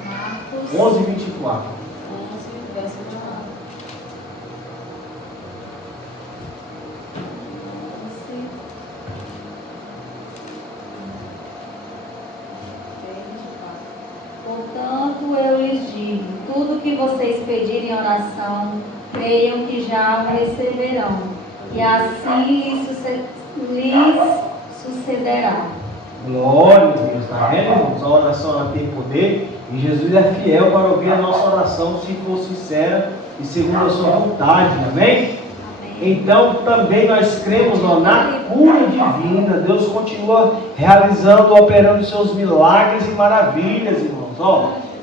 Marcos 11, 24. 11, verso 24. Portanto, eu lhes digo: tudo que vocês pedirem em oração, creiam que já o receberão, e assim lhes sucederá. Glória a Deus, tá vendo, irmãos? A oração ela tem poder e Jesus é fiel para ouvir a nossa oração se for sincera e segundo a sua vontade, amém? Então também nós cremos na cura divina. Deus continua realizando, operando seus milagres e maravilhas, irmãos.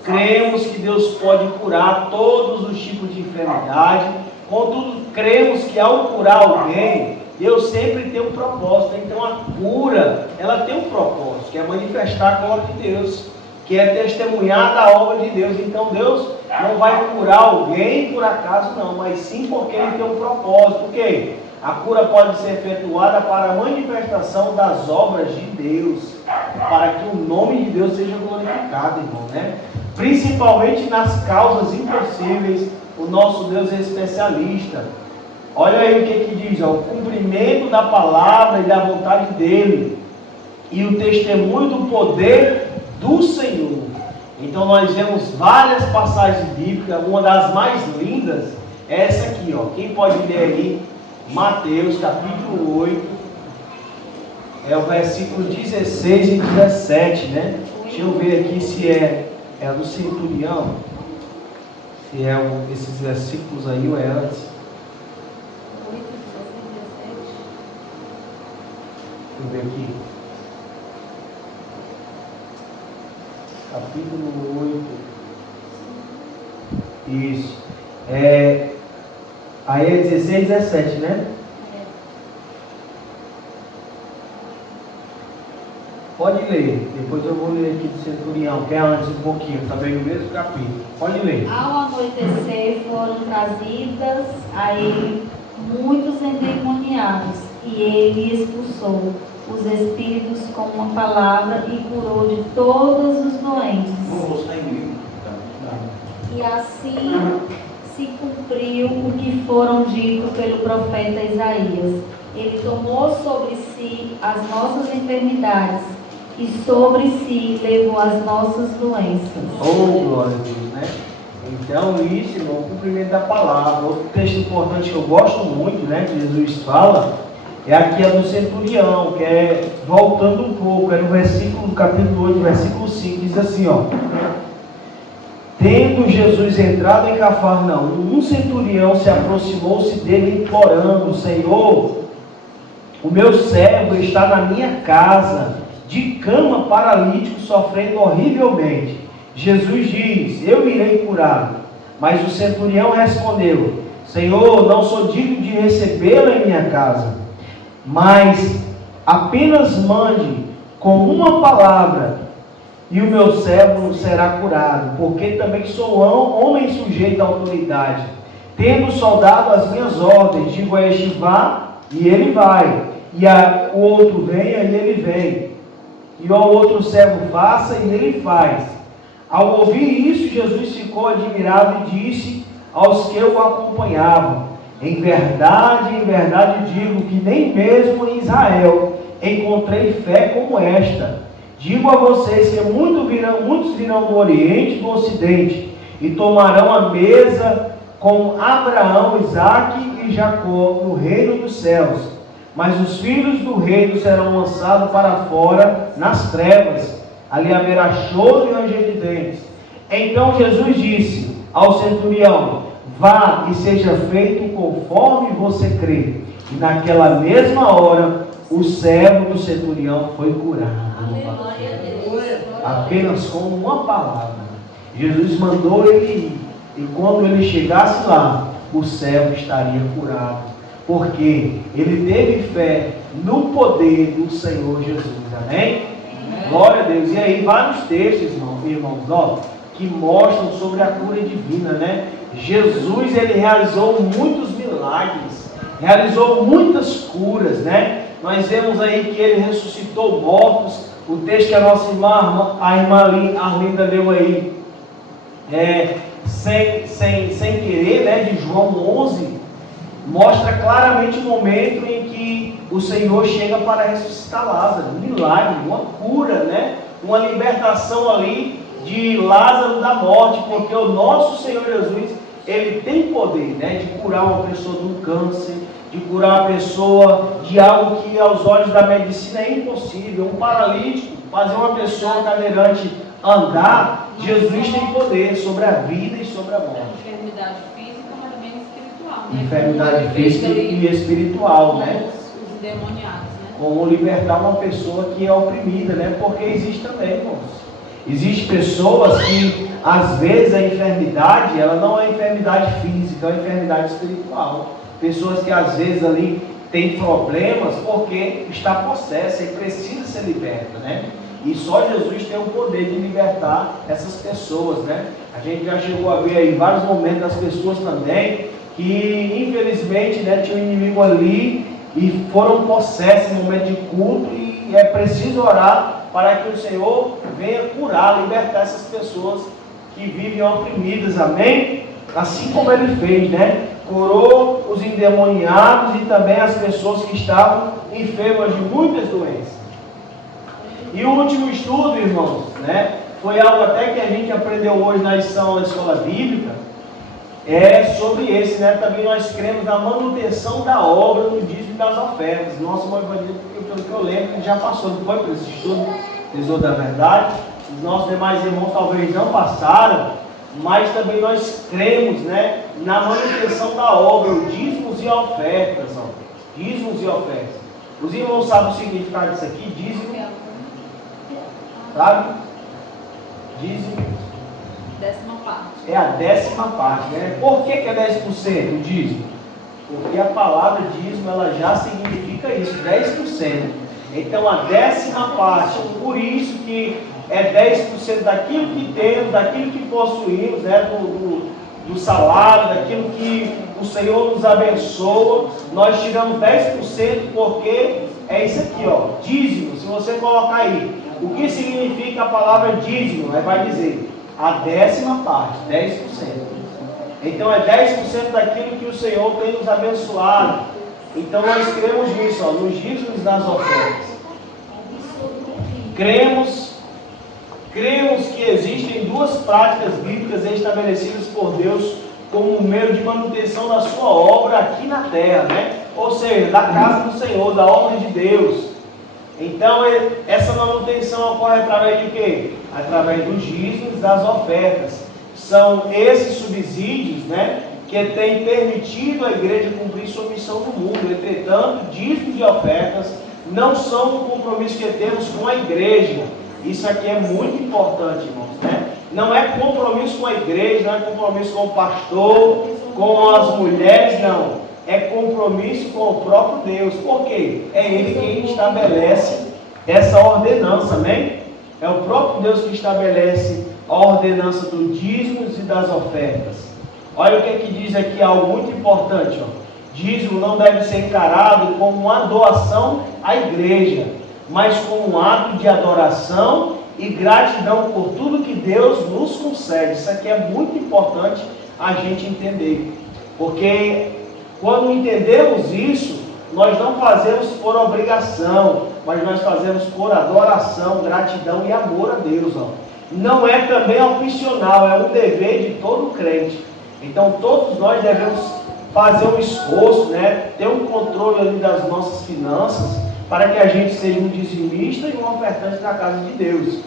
Cremos que Deus pode curar todos os tipos de enfermidade. Contudo, cremos que ao curar alguém, Deus sempre tem um propósito. Então a cura, ela tem um propósito, que é manifestar a glória de Deus, que é testemunhar da obra de Deus. Então Deus não vai curar alguém por acaso não, mas sim porque Ele tem um propósito. Por quê? A cura pode ser efetuada para a manifestação das obras de Deus, para que o nome de Deus seja glorificado, irmão, né? Principalmente nas causas impossíveis, o nosso Deus é especialista. Olha aí o que diz, o cumprimento da palavra e da vontade dEle, e o testemunho do poder do Senhor. Então nós vemos várias passagens bíblicas. Uma das mais lindas é essa aqui, quem pode ler aí? Mateus capítulo 8, é o versículo 16 e 17, né? Deixa eu ver aqui se é do centurião, se é esses versículos aí ou é antes. 8, 16, 17. Deixa eu ver aqui. Capítulo 8. Isso. Aí é 16 e 17, né? Pode ler. Depois eu vou ler aqui do centurião, que é antes um pouquinho, também no mesmo capítulo. Pode ler. Ao anoitecer foram trazidas a ele muitos endemoniados, e ele expulsou os espíritos com uma palavra e curou de todos os doentes. E assim se cumpriu o que foram dito pelo profeta Isaías. Ele tomou sobre si as nossas enfermidades e sobre si levou as nossas doenças. Oh, glória a Deus, né? Então, isso, irmão, o cumprimento da palavra. Outro texto importante que eu gosto muito, né, que Jesus fala, é aqui a do centurião, que é, voltando um pouco, é no versículo, capítulo 8, versículo 5, diz assim, Tendo Jesus entrado em Cafarnaum, um centurião se aproximou-se dele implorando: Senhor, o meu servo está na minha casa, de cama, paralítico, sofrendo horrivelmente. Jesus diz: eu irei curá-lo. Mas o centurião respondeu: Senhor, não sou digno de recebê-lo em minha casa, mas apenas mande com uma palavra e o meu servo será curado, porque também sou homem sujeito à autoridade, tendo soldado as minhas ordens. Digo a este: vá, e ele vai, e o outro: venha, e ele vem, e ao outro servo: faça, e ele faz. Ao ouvir isso, Jesus ficou admirado e disse aos que o acompanhavam: em verdade digo que nem mesmo em Israel encontrei fé como esta. Digo a vocês que muitos virão do Oriente e do Ocidente e tomarão a mesa com Abraão, Isaque e Jacó no reino dos céus. Mas os filhos do reino serão lançados para fora nas trevas. Ali haverá choro e ranger de dentes. Então Jesus disse ao centurião: vá e seja feito conforme você crê. E naquela mesma hora, o servo do centurião foi curado. Apenas com uma palavra. Jesus mandou ele ir. E quando ele chegasse lá, o servo estaria curado. Porque ele teve fé no poder do Senhor Jesus. Amém? Glória a Deus. E aí, vários textos, irmãos, ó, que mostram sobre a cura divina, né? Jesus, ele realizou muitos milagres, realizou muitas curas, né? Nós vemos aí que ele ressuscitou mortos. O texto que a nossa irmã Arlinda leu aí, sem querer, né, de João 11, mostra claramente o momento em que o Senhor chega para ressuscitar Lázaro. Um milagre, uma cura, né? Uma libertação ali de Lázaro da morte, porque o nosso Senhor Jesus, ele tem poder, né, de curar uma pessoa de um câncer, de curar uma pessoa de algo que aos olhos da medicina é impossível. Um paralítico, fazer uma pessoa cadeirante andar. Jesus tem poder sobre a vida e sobre a morte. Enfermidade física, mas também espiritual, né? Enfermidade física e espiritual, né? Os endemoniados, né? Como libertar uma pessoa que é oprimida, né? Porque existe também, irmãos. Existem pessoas que, às vezes, a enfermidade, ela não é enfermidade física, é uma enfermidade espiritual. Pessoas que, às vezes, ali têm problemas porque está possessa e precisa ser liberta, né? E só Jesus tem o poder de libertar essas pessoas, né? A gente já chegou a ver aí vários momentos das pessoas também que, infelizmente, né, tinha um inimigo ali e foram possessas em momento de culto, e é preciso orar para que o Senhor venha curar, libertar essas pessoas que vivem oprimidas, amém? Assim como ele fez, né? Curou os endemoniados e também as pessoas que estavam enfermas de muitas doenças. E o último estudo, irmãos, né, foi algo até que a gente aprendeu hoje na lição da escola bíblica, sobre esse, né? Também nós cremos na manutenção da obra no dízimo das ofertas. Nosso irmão Evangelho, pelo que eu lembro, ele já passou, não foi por esse estudo, Tesouro da Verdade. Os nossos demais irmãos talvez não passaram, mas também nós cremos, né, na manutenção da obra, o dízimos e ofertas, ó. Dízimos e ofertas. Os irmãos sabem o significado disso aqui, dízimo, sabe? Dízimo. 10ª parte. É a 10ª parte, né? Por que é 10% o dízimo? Porque a palavra dízimo, ela já significa isso, 10%. Então a 10ª parte, por isso que é 10% daquilo que temos, daquilo que possuímos, né? Do salário, daquilo que o Senhor nos abençoa, nós tiramos 10%, porque é isso aqui, ó, dízimo. Se você colocar aí, o que significa a palavra dízimo? Vai dizer a 10ª parte, 10%. Então é 10% daquilo que o Senhor tem nos abençoado. Então nós cremos nisso, ó, nos dízimos das ofertas. Cremos que existem duas práticas bíblicas estabelecidas por Deus como um meio de manutenção da sua obra aqui na terra, né? Ou seja, da casa do Senhor, da obra de Deus. Então, essa manutenção ocorre através de quê? Através dos dízimos, das ofertas. São esses subsídios, né, que têm permitido a igreja cumprir sua missão no mundo. Entretanto, dízimos e ofertas não são um compromisso que temos com a igreja. Isso aqui é muito importante, irmãos, né? Não é compromisso com a igreja, não é compromisso com o pastor, com as mulheres, não. É compromisso com o próprio Deus. Por quê? É Ele quem estabelece essa ordenança, amém? É o próprio Deus que estabelece a ordenança dos dízimos e das ofertas. Olha o que é que diz aqui, algo muito importante, ó. Dízimo não deve ser encarado como uma doação à igreja, mas como um ato de adoração e gratidão por tudo que Deus nos concede. Isso aqui é muito importante a gente entender, porque quando entendemos isso, nós não fazemos por obrigação, mas nós fazemos por adoração, gratidão e amor a Deus, ó. não é também opcional, é um dever de todo crente. Então todos nós devemos fazer um esforço, né? Ter um controle ali das nossas finanças, para que a gente seja um dizimista e um ofertante na casa de Deus.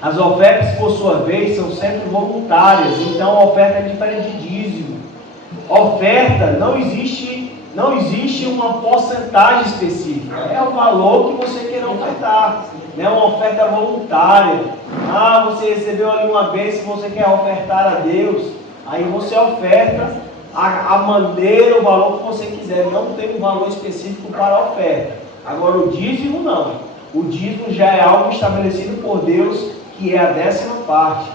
As ofertas, por sua vez, são sempre voluntárias, então a oferta é diferente de dízimo. Oferta, não existe uma porcentagem específica, é o valor que você queira ofertar, né? Uma oferta voluntária. Você recebeu ali uma bênção, você quer ofertar a Deus, aí você oferta a maneira, o valor que você quiser, não tem um valor específico para a oferta. Agora o dízimo não, o dízimo já é algo estabelecido por Deus, que é a 10ª parte.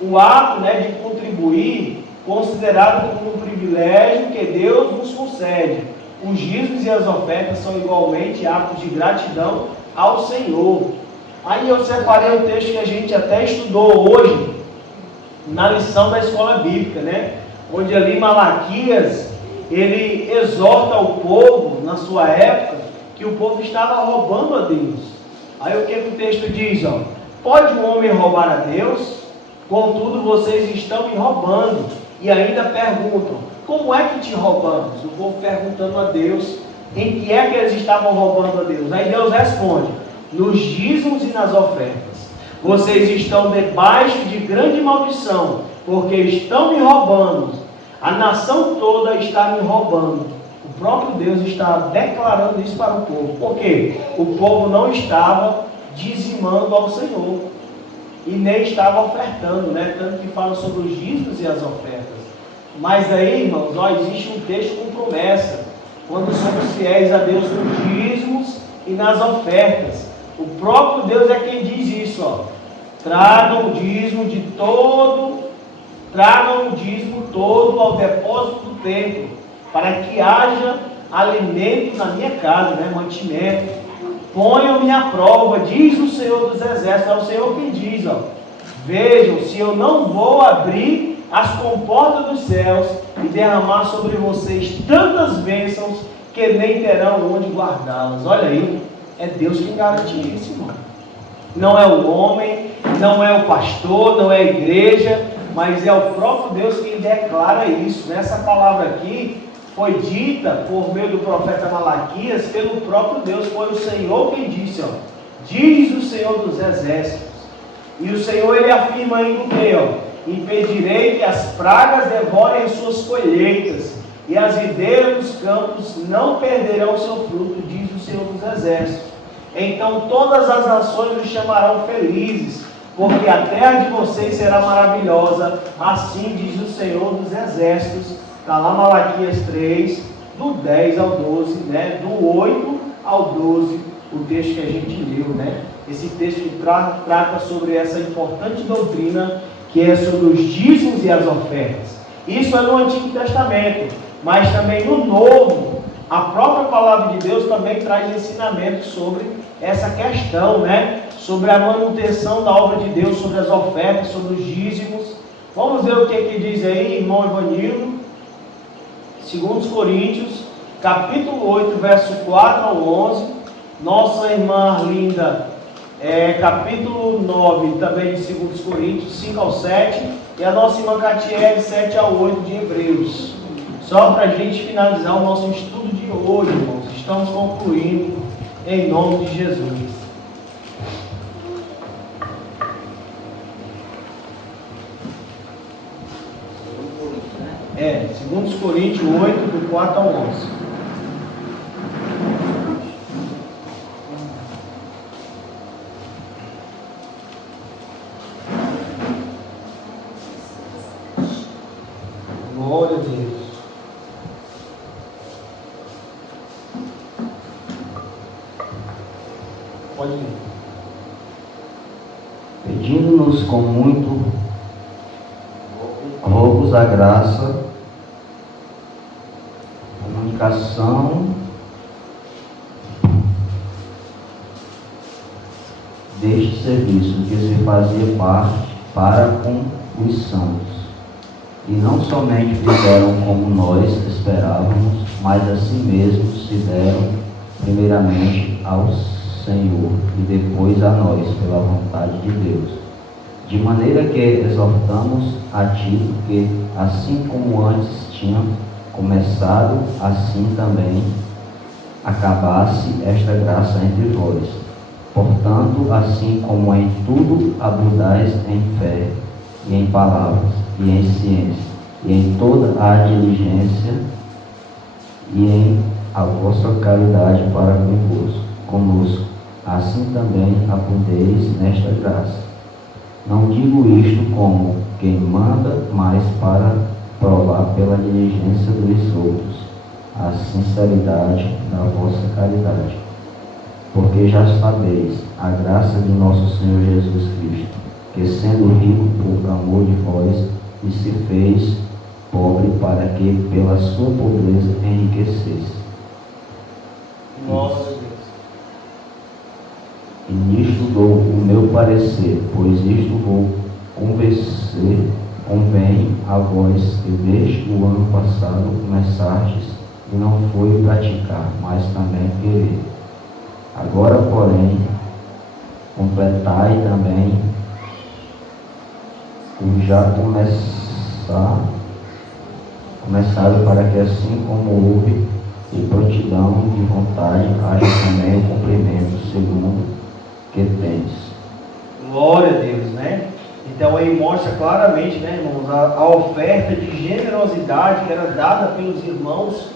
O ato, né, de contribuir, considerado como um privilégio que Deus nos concede. Os dízimos e as ofertas são igualmente atos de gratidão ao Senhor. Aí eu separei o texto que a gente até estudou hoje, na lição da escola bíblica, né? Onde ali Malaquias, ele exorta o povo, na sua época, que o povo estava roubando a Deus. Aí o que o texto diz? Pode um homem roubar a Deus? Contudo, vocês estão me roubando. E ainda perguntam, como é que te roubamos? O povo perguntando a Deus, em que é que eles estavam roubando a Deus? Aí Deus responde, nos dízimos e nas ofertas. Vocês estão debaixo de grande maldição, porque estão me roubando. A nação toda está me roubando. O próprio Deus está declarando isso para o povo. Por quê? O povo não estava dizimando ao Senhor. E nem estava ofertando, né? Tanto que fala sobre os dízimos e as ofertas. Mas aí, irmãos, existe um texto com promessa. Quando somos fiéis a Deus nos dízimos e nas ofertas. O próprio Deus é quem diz isso, Tragam o dízimo todo ao depósito do templo, para que haja alimento na minha casa, né? Mantimento. Ponham-me à prova, diz o Senhor dos Exércitos. É o Senhor quem diz, vejam se eu não vou abrir as comportas dos céus e derramar sobre vocês tantas bênçãos que nem terão onde guardá-las. Olha aí, é Deus quem garante isso, irmão. Não é o homem, não é o pastor, não é a igreja, mas é o próprio Deus quem declara isso. Nessa palavra aqui foi dita por meio do profeta Malaquias pelo próprio Deus. Foi o Senhor quem disse, diz o Senhor dos Exércitos. E o Senhor, ele afirma ainda o que? Impedirei que as pragas devorem as suas colheitas, e as videiras dos campos não perderão seu fruto, diz o Senhor dos Exércitos. Então todas as nações os chamarão felizes, porque a terra de vocês será maravilhosa, assim diz o Senhor dos Exércitos. Está lá Malaquias 3, do 10 ao 12, né? Do 8 ao 12, o texto que a gente leu, né? Esse texto que trata sobre essa importante doutrina, que é sobre os dízimos e as ofertas. Isso é no Antigo Testamento, mas também no Novo, a própria palavra de Deus também traz ensinamentos sobre essa questão, né? Sobre a manutenção da obra de Deus, sobre as ofertas, sobre os dízimos. Vamos ver o que diz aí, irmão Ivanildo. 2 Coríntios, capítulo 8, verso 4 ao 11. Nossa irmã Arlinda, capítulo 9, também de 2 Coríntios, 5 ao 7. E a nossa irmã Catiele, 7 ao 8 de Hebreus. Só para a gente finalizar o nosso estudo de hoje, irmãos. Estamos concluindo em nome de Jesus. É, 2 Coríntios 8, do 4 ao 11. Glória a Deus. Pode ir. Pedindo-nos com muito rogos a graça, comunicação deste serviço que se fazia parte para com os santos. E não somente fizeram como nós esperávamos, mas assim mesmo se deram primeiramente ao Senhor e depois a nós, pela vontade de Deus. De maneira que exortamos a Tito que, assim como antes tinha começado, assim também acabasse esta graça entre vós. Portanto, assim como em tudo abundais em fé, e em palavras, e em ciência, e em toda a diligência, e em a vossa caridade para conosco, assim também abundeis nesta graça. Não digo isto como quem manda, mas para provar pela diligência dos outros a sinceridade da vossa caridade. Porque já sabeis a graça de nosso Senhor Jesus Cristo, que sendo rico por amor de vós, e se fez pobre para que pela sua pobreza enriquecesse. Glória a Deus. E nisto dou o meu parecer, pois isto vou convém a vós que desde o ano passado começastes, e não foi praticar, mas também querer. Agora, porém, completai também o já começado, para que assim como houve e prontidão de vontade, haja também o cumprimento segundo que tens. Glória a Deus, né? Então aí mostra claramente, né, irmãos, a oferta de generosidade que era dada pelos irmãos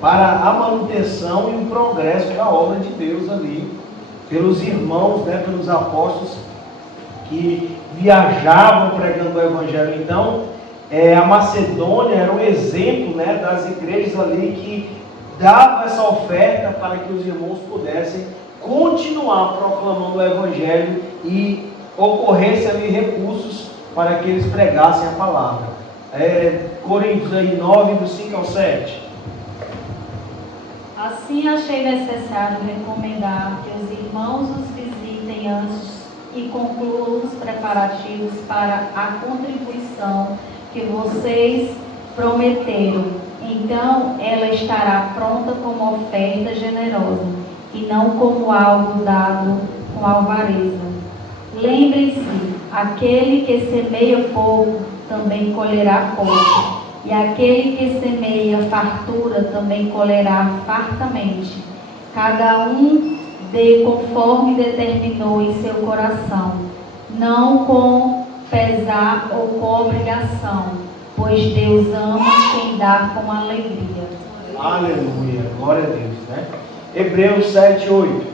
para a manutenção e o progresso da obra de Deus ali, pelos irmãos, né, pelos apóstolos que viajavam pregando o Evangelho. Então, a Macedônia era um exemplo, né, das igrejas ali que davam essa oferta para que os irmãos pudessem continuar proclamando o Evangelho e ocorresse ali recursos para que eles pregassem a palavra. Coríntios aí 9, do 5 ao 7. Assim achei necessário recomendar que os irmãos os visitem antes e concluam os preparativos para a contribuição que vocês prometeram. Então ela estará pronta como oferta generosa e não como algo dado com alvareza. Lembrem-se, aquele que semeia pouco também colherá pouco, e aquele que semeia fartura também colherá fartamente. Cada um dê conforme determinou em seu coração, não com pesar ou com obrigação, pois Deus ama quem dá com alegria. Aleluia, glória a Deus, né? Hebreus 7, 8.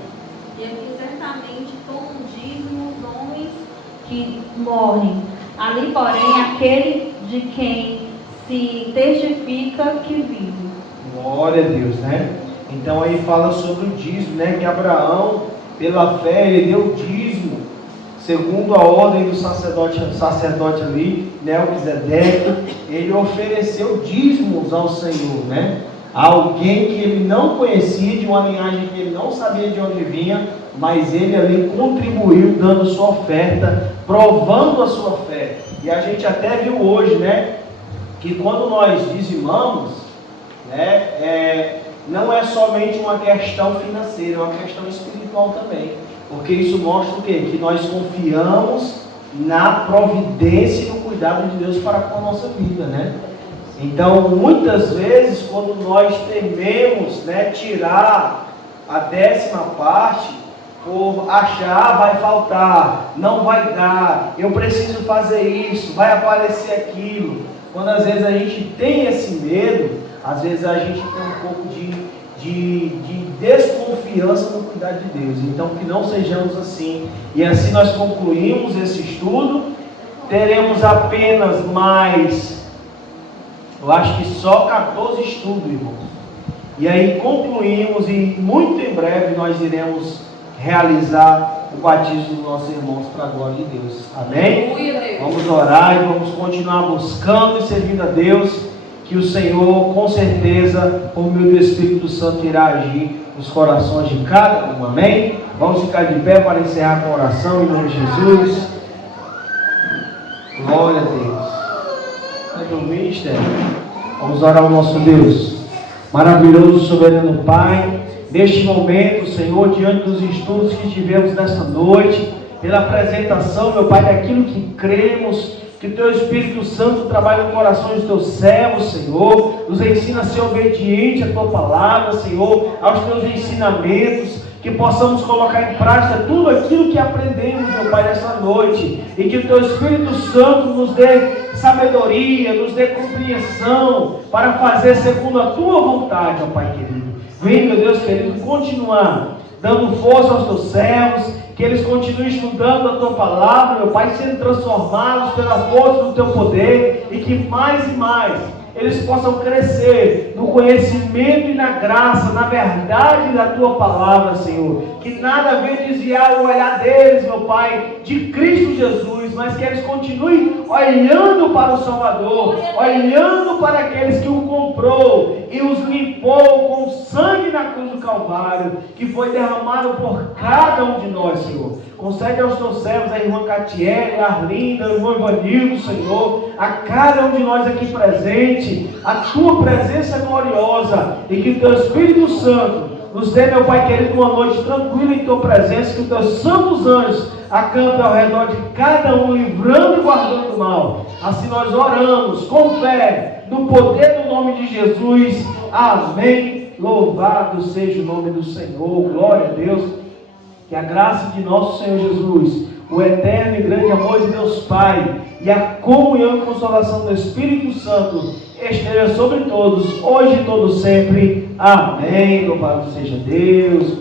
E aqui certamente tomam dízimo os homens que morrem. Ali, porém, aquele de quem se testifica que vive. Glória a Deus, né? Então aí fala sobre o dízimo, né? Que Abraão, pela fé, ele deu dízimo, segundo a ordem do sacerdote ali, Melquisedeque. Ele ofereceu dízimos ao Senhor, né? Alguém que ele não conhecia, de uma linhagem que ele não sabia de onde vinha, mas ele ali contribuiu dando sua oferta, provando a sua fé. E a gente até viu hoje, né, que quando nós dizimamos, né, não é somente uma questão financeira, é uma questão espiritual também, porque isso mostra o quê? Que nós confiamos na providência e no cuidado de Deus para com a nossa vida, né? Então, muitas vezes, quando nós tememos, né, tirar a 10ª parte, por achar, vai faltar, não vai dar, eu preciso fazer isso, vai aparecer aquilo. Quando às vezes a gente tem esse medo, às vezes a gente tem um pouco de desconfiança no cuidado de Deus. Então, que não sejamos assim. E assim nós concluímos esse estudo. Teremos apenas mais, eu acho que só 14 estudos, irmãos. E aí concluímos, e muito em breve nós iremos realizar o batismo dos nossos irmãos para a glória de Deus. Amém? Vamos orar e vamos continuar buscando e servindo a Deus, que o Senhor, com certeza, por meio do Espírito Santo, irá agir nos corações de cada um. Amém? Vamos ficar de pé para encerrar com a oração em nome de Jesus. Glória a Deus. Vai dormir, Esther? Vamos orar ao nosso Deus. Maravilhoso, soberano Pai, neste momento, Senhor, diante dos estudos que tivemos nesta noite, pela apresentação, meu Pai, daquilo que cremos, que o Teu Espírito Santo trabalhe no coração dos Teus servos, Senhor, nos ensina a ser obediente à Tua palavra, Senhor, aos Teus ensinamentos, que possamos colocar em prática tudo aquilo que aprendemos, meu Pai, nessa noite, e que o Teu Espírito Santo nos dê sabedoria, nos dê compreensão, para fazer segundo a Tua vontade, ó Pai querido. Vem, meu Deus querido, continuar dando força aos Teus servos, que eles continuem estudando a Tua palavra, meu Pai, sendo transformados pela força do Teu poder, e que mais e mais eles possam crescer no conhecimento e na graça, na verdade da Tua palavra, Senhor. Que nada venha desviar o olhar deles, meu Pai, de Cristo Jesus, mas que eles continuem olhando para o Salvador, olhando para aqueles que o comprou e os limpou com sangue na cruz do Calvário, que foi derramado por cada um de nós, Senhor. Concede aos Teus servos, a irmã Catiele, a Arlinda, o irmão Ivanildo, Senhor, a cada um de nós aqui presente, a Tua presença gloriosa, e que o Teu Espírito Santo nos dê, meu Pai querido, uma noite tranquila em Tua presença, que os Teus santos anjos acampem ao redor de cada um, livrando e guardando do mal. Assim nós oramos com fé, no poder do nome de Jesus. Amém. Louvado seja o nome do Senhor. Glória a Deus. Que a graça de nosso Senhor Jesus, o eterno e grande amor de Deus Pai, e a comunhão e consolação do Espírito Santo esteja sobre todos, hoje e todo sempre. Amém. Louvado seja Deus.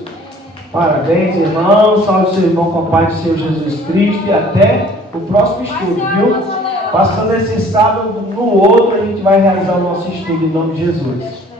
Parabéns, irmãos. Salve seu irmão com a paz do Senhor Jesus Cristo. E até o próximo estudo, viu? Passando esse sábado no outro, a gente vai realizar o nosso estudo em nome de Jesus.